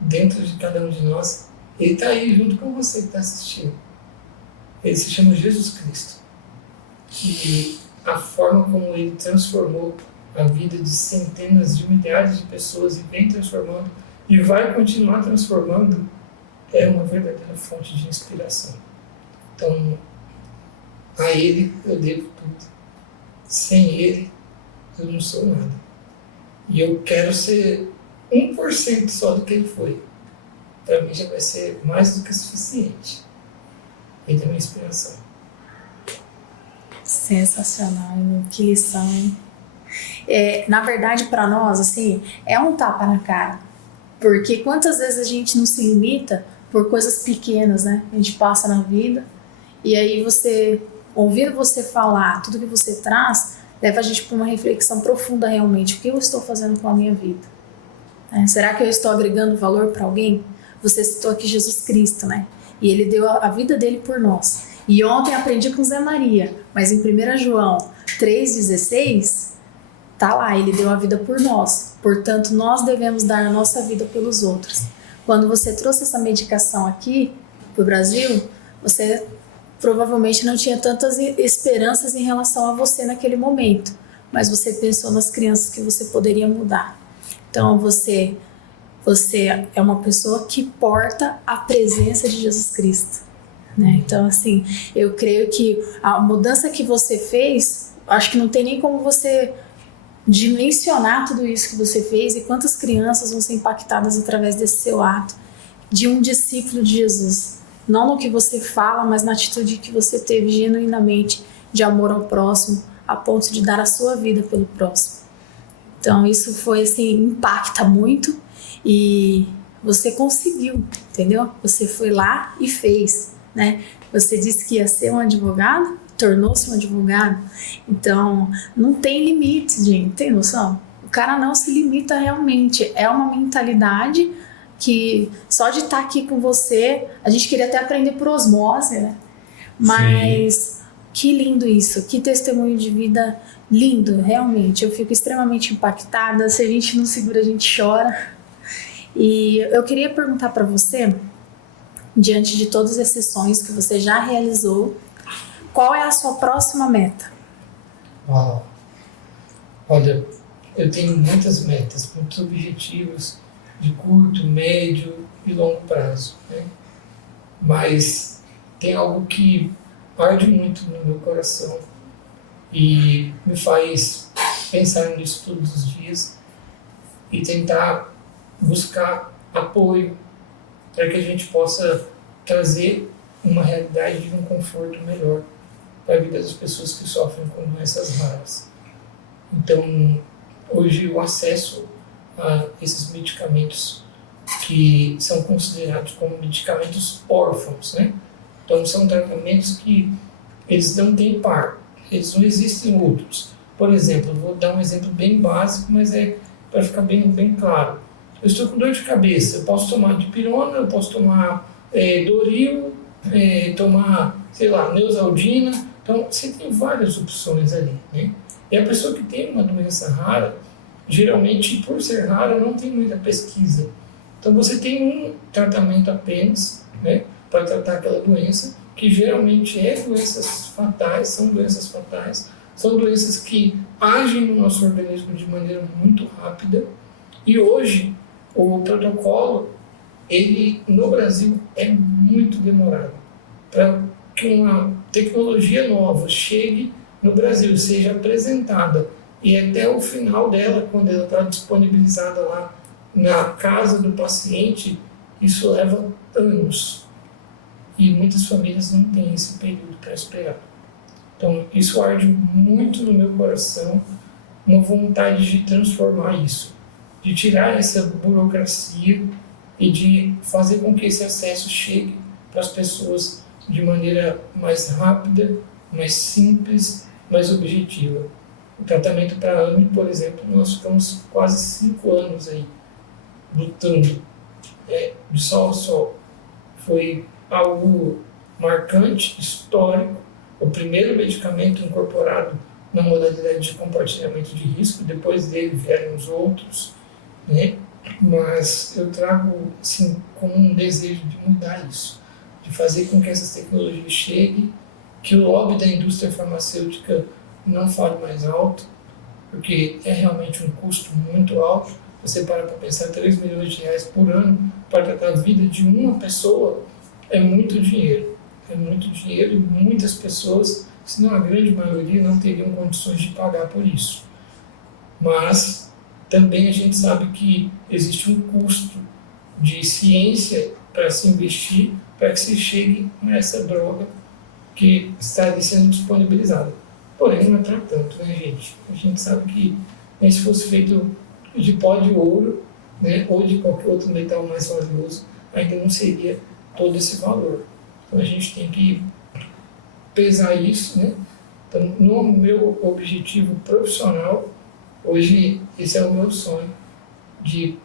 dentro de cada um de nós, ele está aí junto com você que está assistindo. Ele se chama Jesus Cristo. E a forma como ele transformou a vida de centenas de milhares de pessoas e vem transformando e vai continuar transformando é uma verdadeira fonte de inspiração. Então, a ele eu devo tudo. Sem ele, eu não sou nada. E eu quero ser 1% só do que ele foi. Para mim já vai ser mais do que suficiente. Ele é uma inspiração. Sensacional, que lição, hein? Na verdade, para nós, assim, é um tapa na cara. Porque quantas vezes a gente não se limita por coisas pequenas, né? A gente passa na vida e aí ouvir você falar, tudo que você traz, leva a gente para uma reflexão profunda realmente. O que eu estou fazendo com a minha vida? Será que eu estou agregando valor para alguém? Você citou aqui Jesus Cristo, né? E ele deu a vida dele por nós. E ontem aprendi com Zé Maria, mas em 1 João 3,16, tá lá, ele deu a vida por nós. Portanto, nós devemos dar a nossa vida pelos outros. Quando você trouxe essa medicação aqui para o Brasil, você provavelmente não tinha tantas esperanças em relação a você naquele momento, mas você pensou nas crianças que você poderia mudar. Então, você é uma pessoa que porta a presença de Jesus Cristo, né? Então, assim, eu creio que a mudança que você fez, acho que não tem nem como você dimensionar tudo isso que você fez e quantas crianças vão ser impactadas através desse seu ato de um discípulo de Jesus. Não no que você fala, mas na atitude que você teve genuinamente de amor ao próximo, a ponto de dar a sua vida pelo próximo. Então isso foi assim, impacta muito e você conseguiu, entendeu? Você foi lá e fez, né? Você disse que ia ser um advogado, tornou-se um advogado. Então não tem limite, gente, tem noção? O cara não se limita realmente, é uma mentalidade que só de estar aqui com você, a gente queria até aprender por osmose, né? Mas sim, que lindo isso, que testemunho de vida lindo, realmente. Eu fico extremamente impactada, se a gente não segura, a gente chora. E eu queria perguntar para você, diante de todos esses sonhos que você já realizou, qual é a sua próxima meta? Olha, eu tenho muitas metas, muitos objetivos de curto, médio e longo prazo, né? Mas tem algo que arde muito no meu coração e me faz pensar nisso todos os dias e tentar buscar apoio para que a gente possa trazer uma realidade de um conforto melhor para a vida das pessoas que sofrem com doenças raras. Então, hoje o acesso a esses medicamentos que são considerados como medicamentos órfãos, né? Então são tratamentos que eles não têm par, eles não existem outros. Por exemplo, vou dar um exemplo bem básico, mas é para ficar bem claro. Eu estou com dor de cabeça, eu posso tomar dipirona, eu posso tomar Doril, tomar, sei lá, Neosaldina. Então você tem várias opções ali, né? E a pessoa que tem uma doença rara, geralmente, por ser rara, não tem muita pesquisa. Então, você tem um tratamento apenas, né, para tratar aquela doença, que geralmente são doenças fatais, são doenças que agem no nosso organismo de maneira muito rápida. E hoje, o protocolo, ele, no Brasil, é muito demorado. Para que uma tecnologia nova chegue no Brasil, seja apresentada e até o final dela, quando ela está disponibilizada lá na casa do paciente, isso leva anos. E muitas famílias não têm esse período para esperar. Então, isso arde muito no meu coração, uma vontade de transformar isso, de tirar essa burocracia e de fazer com que esse acesso chegue para as pessoas de maneira mais rápida, mais simples, mais objetiva. O tratamento para AME, por exemplo, nós ficamos quase 5 anos aí lutando, de sol a sol. Foi algo marcante, histórico, o primeiro medicamento incorporado na modalidade de compartilhamento de risco, depois dele vieram os outros, né? Mas eu trago assim, como um desejo de mudar isso, de fazer com que essas tecnologias cheguem, que o lobby da indústria farmacêutica não fale mais alto, porque é realmente um custo muito alto. Você para pensar, 3 milhões de reais por ano para tratar a vida de uma pessoa é muito dinheiro. É muito dinheiro e muitas pessoas, se não a grande maioria, não teriam condições de pagar por isso. Mas também a gente sabe que existe um custo de ciência para se investir, para que se chegue a essa droga que está ali sendo disponibilizada. Porém, não é para tanto, né, gente? A gente sabe que se fosse feito de pó de ouro, né, ou de qualquer outro metal mais valioso, ainda não seria todo esse valor. Então a gente tem que pesar isso, né? Então, no meu objetivo profissional, hoje esse é o meu sonho, de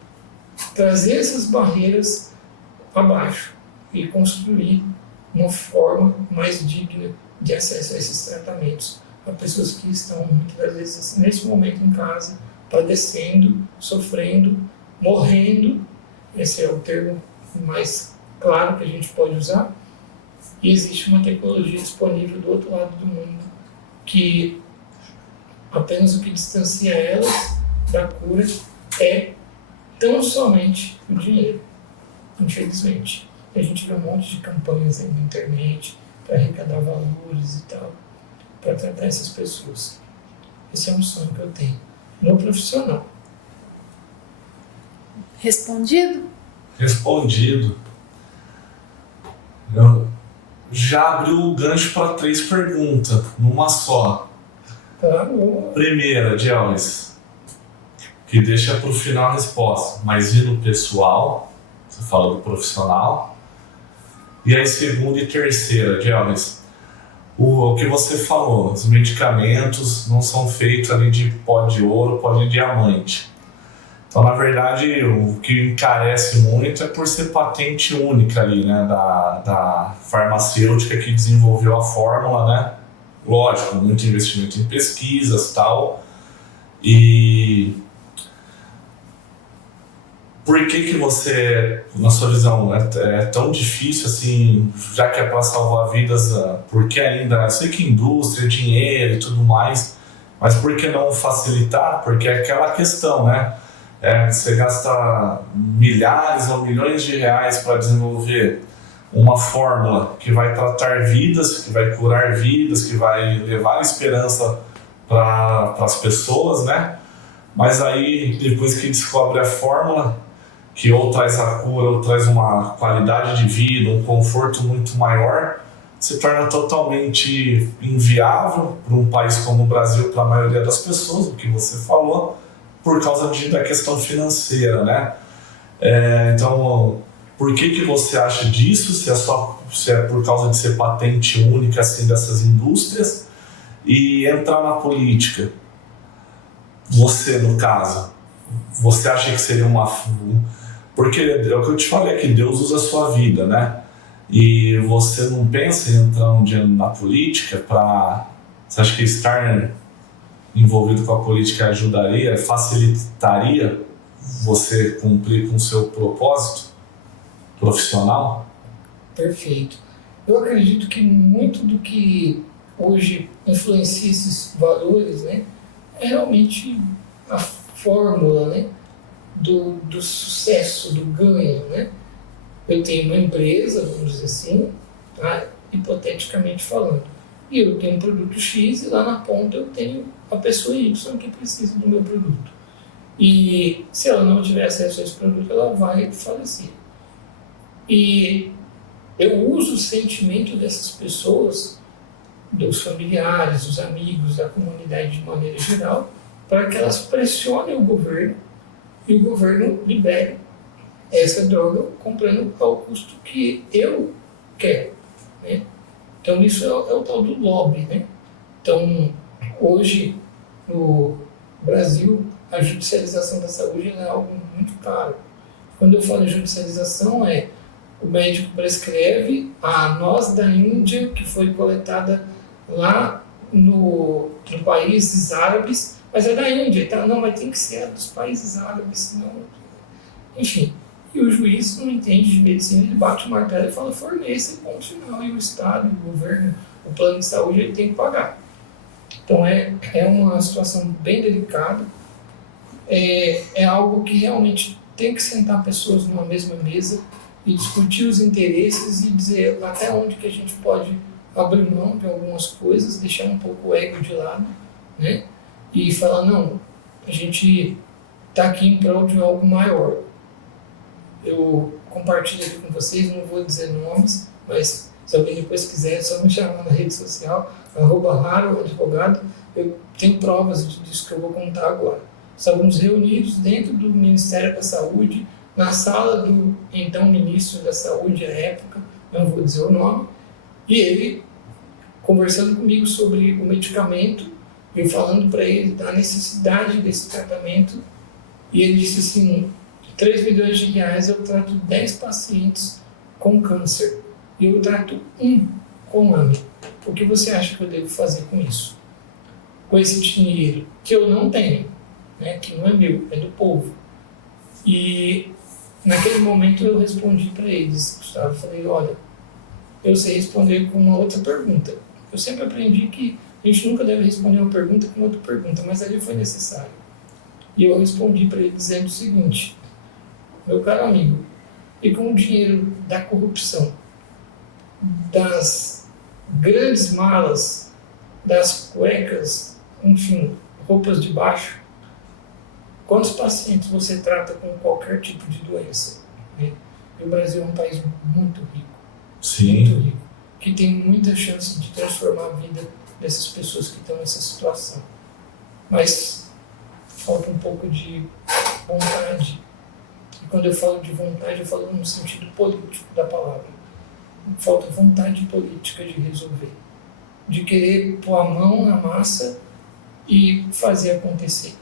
trazer essas barreiras abaixo e construir uma forma mais digna de acesso a esses tratamentos a pessoas que estão muitas das vezes nesse momento em casa, padecendo, sofrendo, morrendo. Esse é o termo mais claro que a gente pode usar. E existe uma tecnologia disponível do outro lado do mundo que apenas o que distancia elas da cura é tão somente o dinheiro, infelizmente. A gente vê um monte de campanhas aí na internet para arrecadar valores e tal, para tratar essas pessoas. Esse é um sonho que eu tenho no profissional. Respondido? Respondido. Eu já abri o gancho para 3 perguntas, numa só. Tá bom. Primeira, Gelmes, que deixa para o final a resposta, mas e no pessoal? Você fala do profissional. E aí, segunda e terceira, Gelmes, o que você falou, os medicamentos não são feitos ali de pó de ouro, pó de diamante. Então, na verdade, o que encarece muito é por ser patente única ali, né, da farmacêutica que desenvolveu a fórmula, né? Lógico, muito investimento em pesquisas e tal. E por que você, na sua visão, é tão difícil assim, já que é para salvar vidas, porque ainda, eu sei que indústria, dinheiro e tudo mais, mas por que não facilitar? Porque é aquela questão, né? Você gasta milhares ou milhões de reais para desenvolver uma fórmula que vai tratar vidas, que vai curar vidas, que vai levar esperança para as pessoas, né? Mas aí, depois que descobre a fórmula, que ou traz a cura, ou traz uma qualidade de vida, um conforto muito maior, se torna totalmente inviável para um país como o Brasil, para a maioria das pessoas, o que você falou, por causa da questão financeira, né? Então, por que você acha disso? Se é por causa de ser patente única assim, dessas indústrias? E entrar na política, você, no caso, você acha que seria uma... Porque é o que eu te falei, é que Deus usa a sua vida, né? E você não pensa em entrar um dia na política para... Você acha que estar envolvido com a política ajudaria, facilitaria você cumprir com o seu propósito profissional? Perfeito. Eu acredito que muito do que hoje influencia esses valores, né, é realmente a fórmula, né, do sucesso, do ganho, né? Eu tenho uma empresa, vamos dizer assim, tá? Hipoteticamente falando. e eu tenho um produto X e lá na ponta eu tenho a pessoa Y que precisa do meu produto. E se ela não tiver acesso a esse produto, ela vai falecer. E eu uso o sentimento dessas pessoas, dos familiares, dos amigos, da comunidade de maneira geral, para que elas pressionem o governo e o governo libere essa droga comprando ao custo que eu quero, né? Então isso é o tal do lobby, né? Então hoje no Brasil a judicialização da saúde é algo muito caro. Quando eu falo em judicialização o médico prescreve a noz da Índia que foi coletada lá no países árabes, mas é da Índia, tá? Não, mas tem que ser dos países árabes, senão... Enfim, e o juiz não entende de medicina, ele bate o martelo e fala, forneça, ponto final, e o Estado, o governo, o plano de saúde, ele tem que pagar. Então é uma situação bem delicada, é algo que realmente tem que sentar pessoas numa mesma mesa e discutir os interesses e dizer até onde que a gente pode abrir mão de algumas coisas, deixar um pouco o ego de lado, né? E falar, não, a gente está aqui em prol de algo maior. Eu compartilho aqui com vocês, não vou dizer nomes, mas se alguém depois quiser, é só me chamar na rede social, @raro_advogado, eu tenho provas disso que eu vou contar agora. Estávamos reunidos dentro do Ministério da Saúde, na sala do então ministro da Saúde à época, não vou dizer o nome, e ele conversando comigo sobre o medicamento, eu falando para ele da necessidade desse tratamento, e ele disse assim, 3 milhões de reais eu trato 10 pacientes com câncer, e eu trato 1 com AME. O que você acha que eu devo fazer com isso? Com esse dinheiro que eu não tenho, né, que não é meu, é do povo. E naquele momento eu respondi para eles, Gustavo, falei, olha, eu sei responder com uma outra pergunta. Eu sempre aprendi que a gente nunca deve responder uma pergunta com outra pergunta, mas ali foi necessário. E eu respondi para ele dizendo o seguinte, meu caro amigo, e com o dinheiro da corrupção, das grandes malas, das cuecas, enfim, roupas de baixo, quantos pacientes você trata com qualquer tipo de doença? Né? E o Brasil é um país muito rico. Sim. Muito rico, que tem muita chance de transformar a vida dessas pessoas que estão nessa situação. Mas falta um pouco de vontade. E quando eu falo de vontade, eu falo no sentido político da palavra. Falta vontade política de resolver, de querer pôr a mão na massa e fazer acontecer.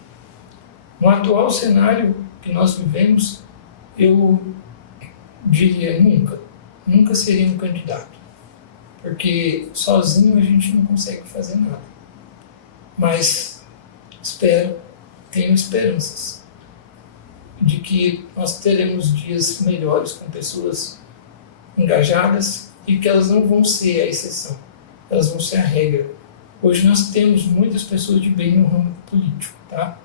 No atual cenário que nós vivemos, eu diria nunca seria um candidato, porque sozinho a gente não consegue fazer nada. Mas tenho esperanças de que nós teremos dias melhores com pessoas engajadas e que elas não vão ser a exceção, elas vão ser a regra. Hoje nós temos muitas pessoas de bem no ramo político, tá?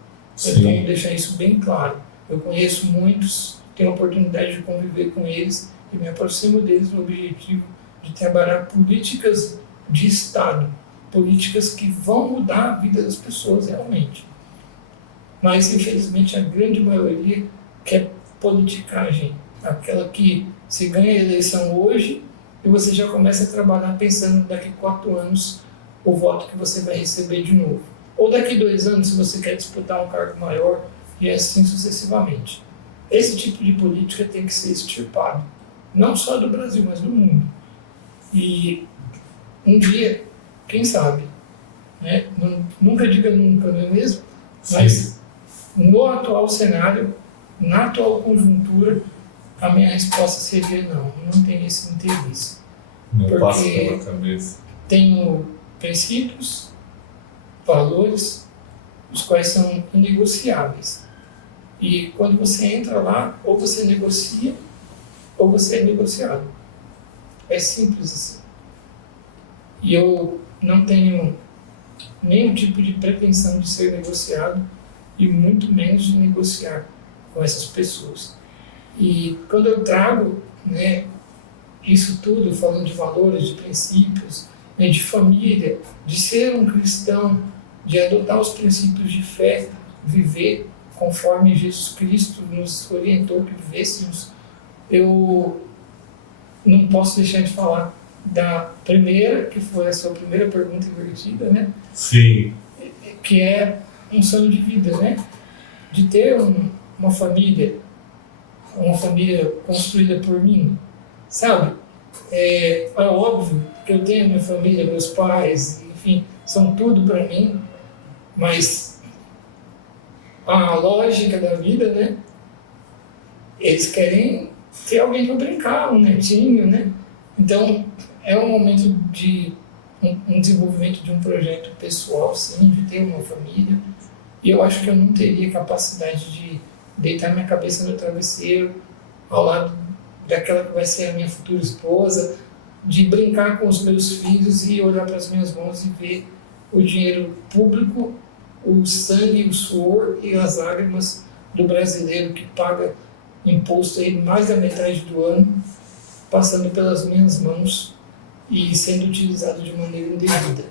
Então, deixar isso bem claro. Eu conheço muitos, tenho a oportunidade de conviver com eles e me aproximo deles no objetivo de trabalhar políticas de Estado, políticas que vão mudar a vida das pessoas realmente. Mas, infelizmente, a grande maioria quer politicagem, aquela que se ganha a eleição hoje e você já começa a trabalhar pensando daqui 4 anos o voto que você vai receber de novo. Ou daqui 2 anos, se você quer disputar um cargo maior, e assim sucessivamente. Esse tipo de política tem que ser extirpado, não só do Brasil, mas do mundo. E um dia, quem sabe, né? Nunca diga nunca, não é mesmo? Sim. Mas no atual cenário, na atual conjuntura, a minha resposta seria não tenho esse interesse. Não passa pela cabeça. Tenho princípios, valores, os quais são inegociáveis. E quando você entra lá, ou você negocia, ou você é negociado. É simples assim. E eu não tenho nenhum tipo de pretensão de ser negociado e muito menos de negociar com essas pessoas. E quando eu trago, né, isso tudo, falando de valores, de princípios, né, de família, de ser um cristão, de adotar os princípios de fé, viver conforme Jesus Cristo nos orientou que vivêssemos, eu não posso deixar de falar da primeira, que foi a sua primeira pergunta invertida, né? Sim. Que é um sonho de vida, né? De ter uma família construída por mim, sabe? É óbvio que eu tenho minha família, meus pais, enfim, são tudo para mim, mas a lógica da vida, né? Eles querem ter alguém para brincar, um netinho, né? Então, é um momento de um desenvolvimento de um projeto pessoal, sim, de ter uma família. E eu acho que eu não teria capacidade de deitar minha cabeça no travesseiro ao lado daquela que vai ser a minha futura esposa, de brincar com os meus filhos e olhar para as minhas mãos e ver o dinheiro público, o sangue, o suor e as lágrimas do brasileiro que paga imposto aí mais da metade do ano, passando pelas minhas mãos e sendo utilizado de maneira indevida.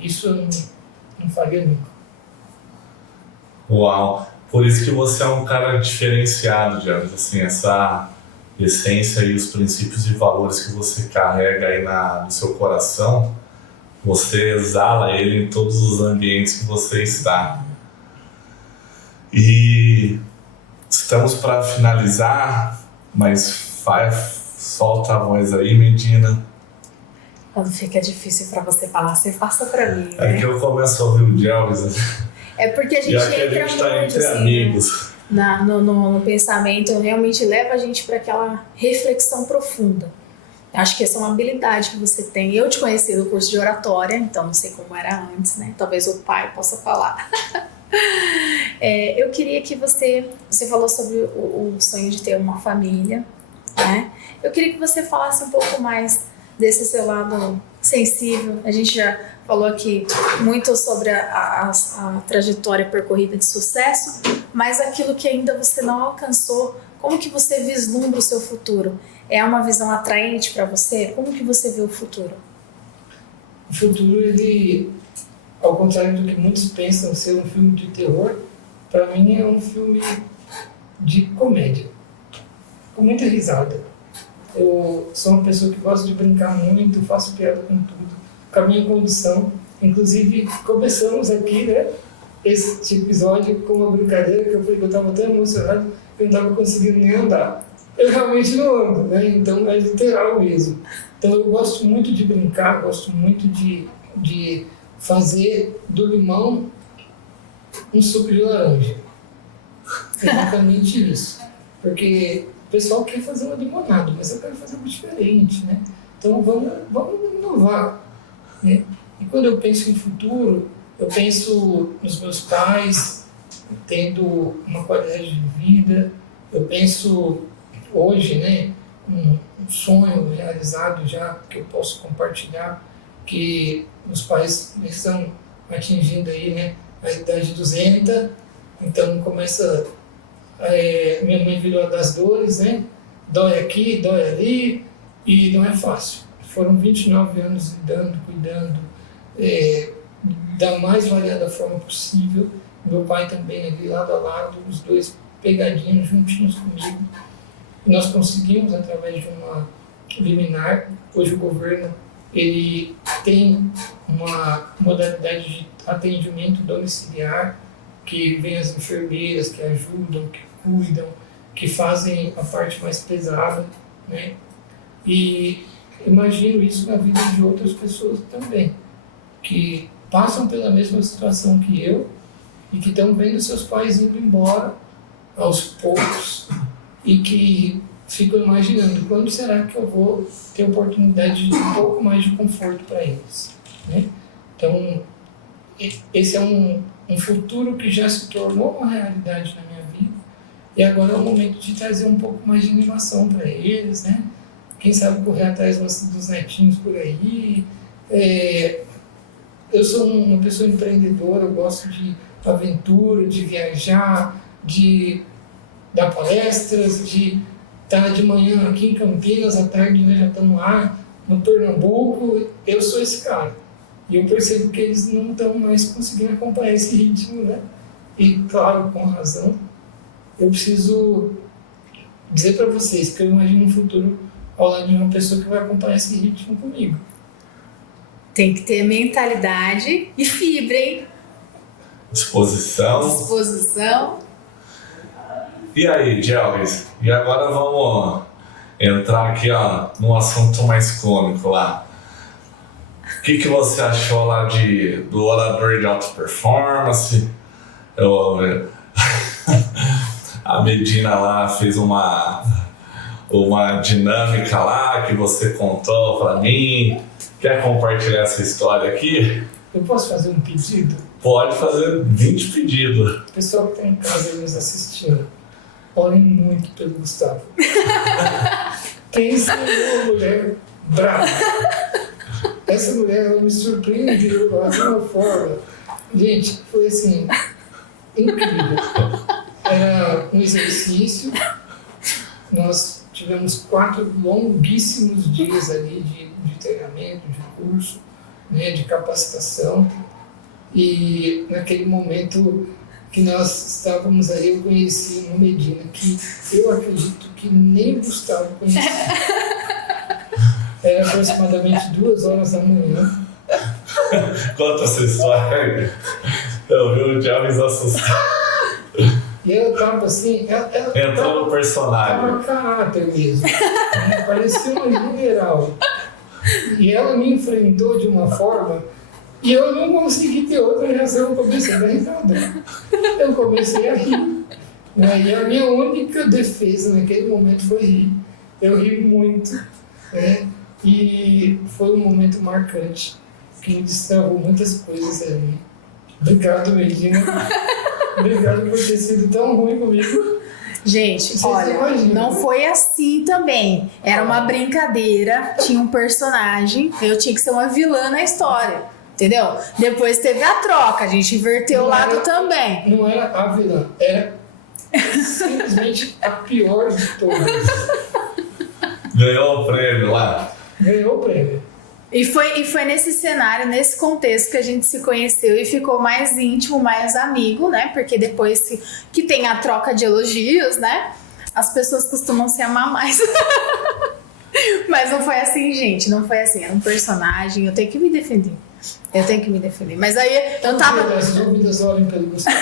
Isso eu não faria nunca. Uau! Por isso que você é um cara diferenciado, James, assim, essa essência e os princípios e valores que você carrega aí no seu coração, você exala ele em todos os ambientes que você está. E estamos para finalizar, mas solta a voz aí, Medina. Quando fica difícil para você falar, você passa para mim, né? É que eu começo a ouvir o Jarvis. É porque a gente entra muito, tá entre assim, amigos. Né? No pensamento, realmente leva a gente para aquela reflexão profunda. Acho que essa é uma habilidade que você tem. Eu te conheci do curso de oratória, então não sei como era antes, né? Talvez o pai possa falar. Eu queria que você falou sobre o sonho de ter uma família, né? Eu queria que você falasse um pouco mais desse seu lado sensível. A gente já falou aqui muito sobre a trajetória percorrida de sucesso, mas aquilo que ainda você não alcançou, como que você vislumbra o seu futuro? É uma visão atraente para você? Como que você vê o futuro? O futuro, ele, ao contrário do que muitos pensam ser um filme de terror, para mim é um filme de comédia, com muita risada. Eu sou uma pessoa que gosta de brincar muito, faço piada com tudo, com a minha condição. Inclusive, começamos aqui, né, esse episódio com uma brincadeira que eu falei que eu estava tão emocionado que eu não estava conseguindo nem andar. Eu realmente não ando, né? Então é literal mesmo. Então eu gosto muito de brincar, gosto muito de fazer do limão um suco de laranja. Exatamente isso. Porque o pessoal quer fazer uma limonada, mas eu quero fazer algo diferente, né? Então vamos inovar, né? E quando eu penso em futuro, eu penso nos meus pais tendo uma qualidade de vida, eu penso hoje, né, um sonho realizado já que eu posso compartilhar, que meus pais estão atingindo aí, né, a idade 200, então começa, minha mãe virou das dores, né, dói aqui, dói ali, e não é fácil. Foram 29 anos lidando, cuidando, da mais variada forma possível. Meu pai também ali lado a lado, os dois pegadinhos, juntinhos comigo. E nós conseguimos, através de uma liminar, hoje o governo ele tem uma modalidade de atendimento domiciliar, que vem as enfermeiras que ajudam, que cuidam, que fazem a parte mais pesada, né? E imagino isso na vida de outras pessoas também, que passam pela mesma situação que eu e que estão vendo seus pais indo embora aos poucos e que ficam imaginando quando será que eu vou ter oportunidade de um pouco mais de conforto para eles, né? Então, esse é um futuro que já se tornou uma realidade na minha vida e agora é o momento de trazer um pouco mais de animação para eles, né? Quem sabe correr atrás dos netinhos por aí. Eu sou uma pessoa empreendedora, eu gosto de aventura, de viajar, de dar palestras, de estar de manhã aqui em Campinas, à tarde nós já estamos lá no Pernambuco, eu sou esse cara. E eu percebo que eles não estão mais conseguindo acompanhar esse ritmo, né? E, claro, com razão, eu preciso dizer para vocês que eu imagino um futuro ao lado de uma pessoa que vai acompanhar esse ritmo comigo. Tem que ter mentalidade e fibra, hein? Disposição. E aí, Gelvis? E agora vamos entrar aqui, ó, num assunto mais cômico lá. O que você achou lá do orador de alta performance? A Medina lá fez uma dinâmica lá que você contou pra mim. Quer compartilhar essa história aqui? Eu posso fazer um pedido? Pode fazer 20 pedidos. O pessoal que está em casa aí nos assistindo, orem muito pelo Gustavo. Pensa em uma mulher brava. Essa mulher, ela me surpreendeu de uma forma. Gente, foi assim, incrível. Era um exercício. Nós tivemos 4 longuíssimos dias ali de treinamento, de curso, né, de capacitação. E naquele momento que nós estávamos aí, eu conheci uma Medina que eu acredito que nem o Gustavo conhecia. Era aproximadamente 2 horas da manhã. Conta essa história. Eu vi o Gelvis assustado. E ela estava assim... Ela entrou no personagem. Estava caráter mesmo. Né? Parecia uma general. E ela me enfrentou de uma forma... E eu não consegui ter outra reação, eu comecei a dar risada. Eu comecei a rir. Né? E a minha única defesa naquele momento foi rir. Eu ri muito. Né? E foi um momento marcante, que me destravou muitas coisas ali. Obrigado, Medina. Obrigado por ter sido tão ruim comigo. Gente, olha, não foi assim também. Era uma brincadeira, tinha um personagem, eu tinha que ser uma vilã na história. Entendeu? Depois teve a troca, a gente inverteu o lado também. Não era a vilã, era simplesmente a pior de todas. Ganhou o prêmio lá. Ganhou o prêmio. E foi nesse cenário, nesse contexto que a gente se conheceu e ficou mais íntimo, mais amigo, né? Porque depois que tem a troca de elogios, né? As pessoas costumam se amar mais. Mas não foi assim, gente, não foi assim. Era um personagem, eu tenho que me defender. Mas aí eu tava... As dúvidas olhem pelo Gustavo.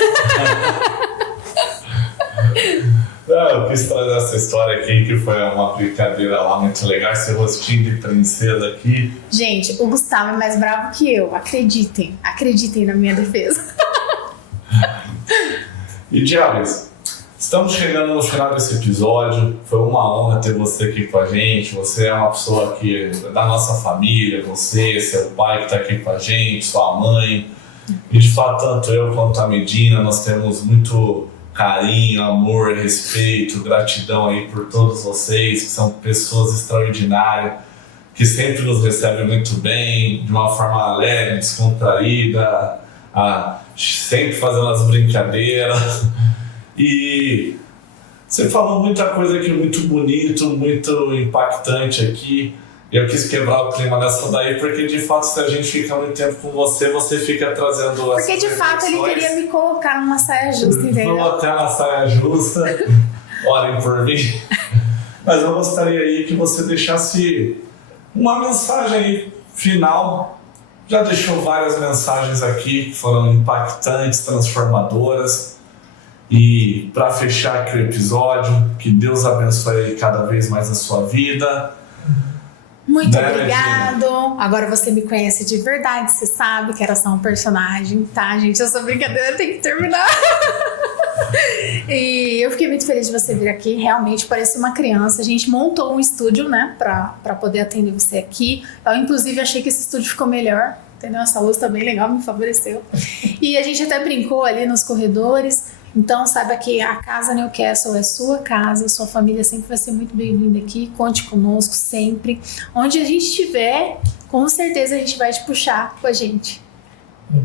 Não, eu quis trazer essa história aqui, que foi uma brincadeira lá muito legal, esse rostinho de princesa aqui. Gente, o Gustavo é mais bravo que eu, acreditem na minha defesa. E Gelvis, estamos chegando no final desse episódio, foi uma honra ter você aqui com a gente, você é uma pessoa aqui da nossa família, você, seu pai que está aqui com a gente, sua mãe, e de fato tanto eu quanto a Medina, nós temos muito carinho, amor, respeito, gratidão aí por todos vocês, que são pessoas extraordinárias, que sempre nos recebem muito bem, de uma forma alegre, descontraída, sempre fazendo as brincadeiras. E você falou muita coisa aqui muito bonito, muito impactante aqui. Eu quis quebrar o clima dessa daí, porque de fato, se a gente fica muito tempo com você, você fica trazendo essas Porque de fato ele queria me colocar numa saia justa, entendeu? Colocar na saia justa, orem por mim. Mas eu gostaria aí que você deixasse uma mensagem aí final. Já deixou várias mensagens aqui que foram impactantes, transformadoras. E para fechar aqui o episódio, que Deus abençoe cada vez mais a sua vida. Muito obrigado. Agora você me conhece de verdade, você sabe que era só um personagem, tá, gente? Essa brincadeira tem que terminar. E eu fiquei muito feliz de você vir aqui. Realmente parecia uma criança. A gente montou um estúdio, né, pra poder atender você aqui. Eu, inclusive, achei que esse estúdio ficou melhor. Entendeu? Essa luz tá bem legal, me favoreceu. E a gente até brincou ali nos corredores. Então, saiba que a Casa Newcastle é sua casa, sua família sempre vai ser muito bem-vinda aqui. Conte conosco sempre. Onde a gente estiver, com certeza a gente vai te puxar com a gente.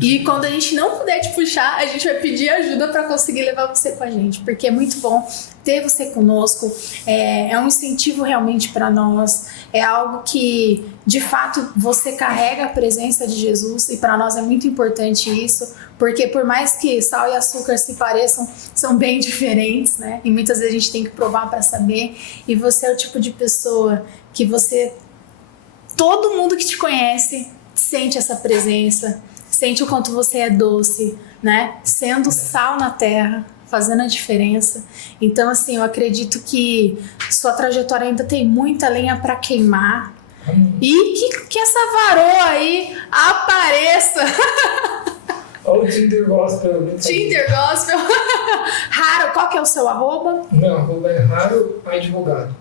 E quando a gente não puder te puxar, a gente vai pedir ajuda para conseguir levar você com a gente, porque é muito bom ter você conosco, é um incentivo realmente para nós, é algo que de fato você carrega a presença de Jesus e para nós é muito importante isso, porque por mais que sal e açúcar se pareçam, são bem diferentes, né? E muitas vezes a gente tem que provar para saber, e você é o tipo de pessoa que todo mundo que te conhece sente essa presença, sente o quanto você é doce, né? Sendo sal na terra, fazendo a diferença. Então, assim, eu acredito que sua trajetória ainda tem muita lenha para queimar. E que essa varoa aí apareça. Olha o Tinder Gospel. Tinder Gospel. Raro, qual que é o seu arroba? Meu arroba é Raro Advogado.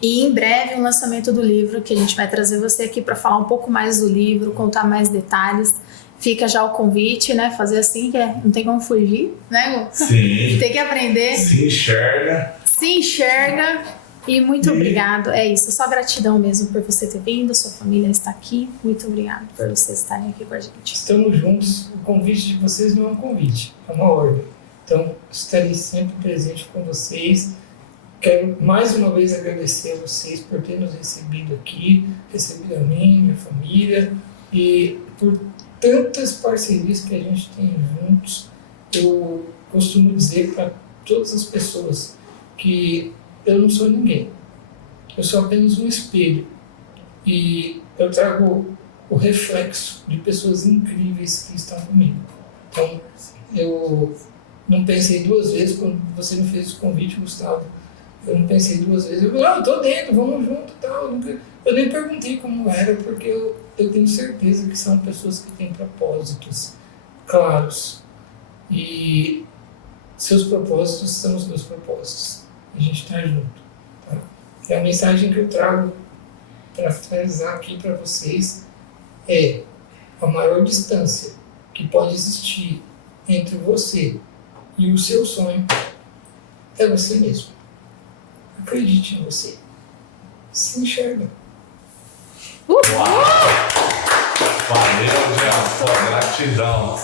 E em breve o lançamento do livro, que a gente vai trazer você aqui para falar um pouco mais do livro, contar mais detalhes. Fica já o convite, né? Fazer assim, que não tem como fugir, né, Gu? Sim. Tem que aprender. Se enxerga. Se enxerga. E muito obrigado. É isso, só gratidão mesmo por você ter vindo, sua família está aqui. Muito obrigado por vocês estarem aqui com a gente. Estamos juntos. O convite de vocês não é um convite, é uma ordem. Então, estarei sempre presente com vocês. Quero mais uma vez agradecer a vocês por ter nos recebido aqui, recebido a mim, minha família, e por tantas parcerias que a gente tem juntos. Eu costumo dizer para todas as pessoas que eu não sou ninguém, eu sou apenas um espelho, e eu trago o reflexo de pessoas incríveis que estão comigo. Então, eu não pensei duas vezes quando você me fez esse convite, Gustavo. Eu não pensei duas vezes. Eu falei, tô dentro, vamos junto e tal. Eu nem perguntei como era, porque eu tenho certeza que são pessoas que têm propósitos claros. E seus propósitos são os meus propósitos. A gente está junto. Tá? E a mensagem que eu trago para finalizar aqui para vocês é: a maior distância que pode existir entre você e o seu sonho é você mesmo. Acredite em você. Se enxerga. Uau! Valeu, Gelson. Gratidão.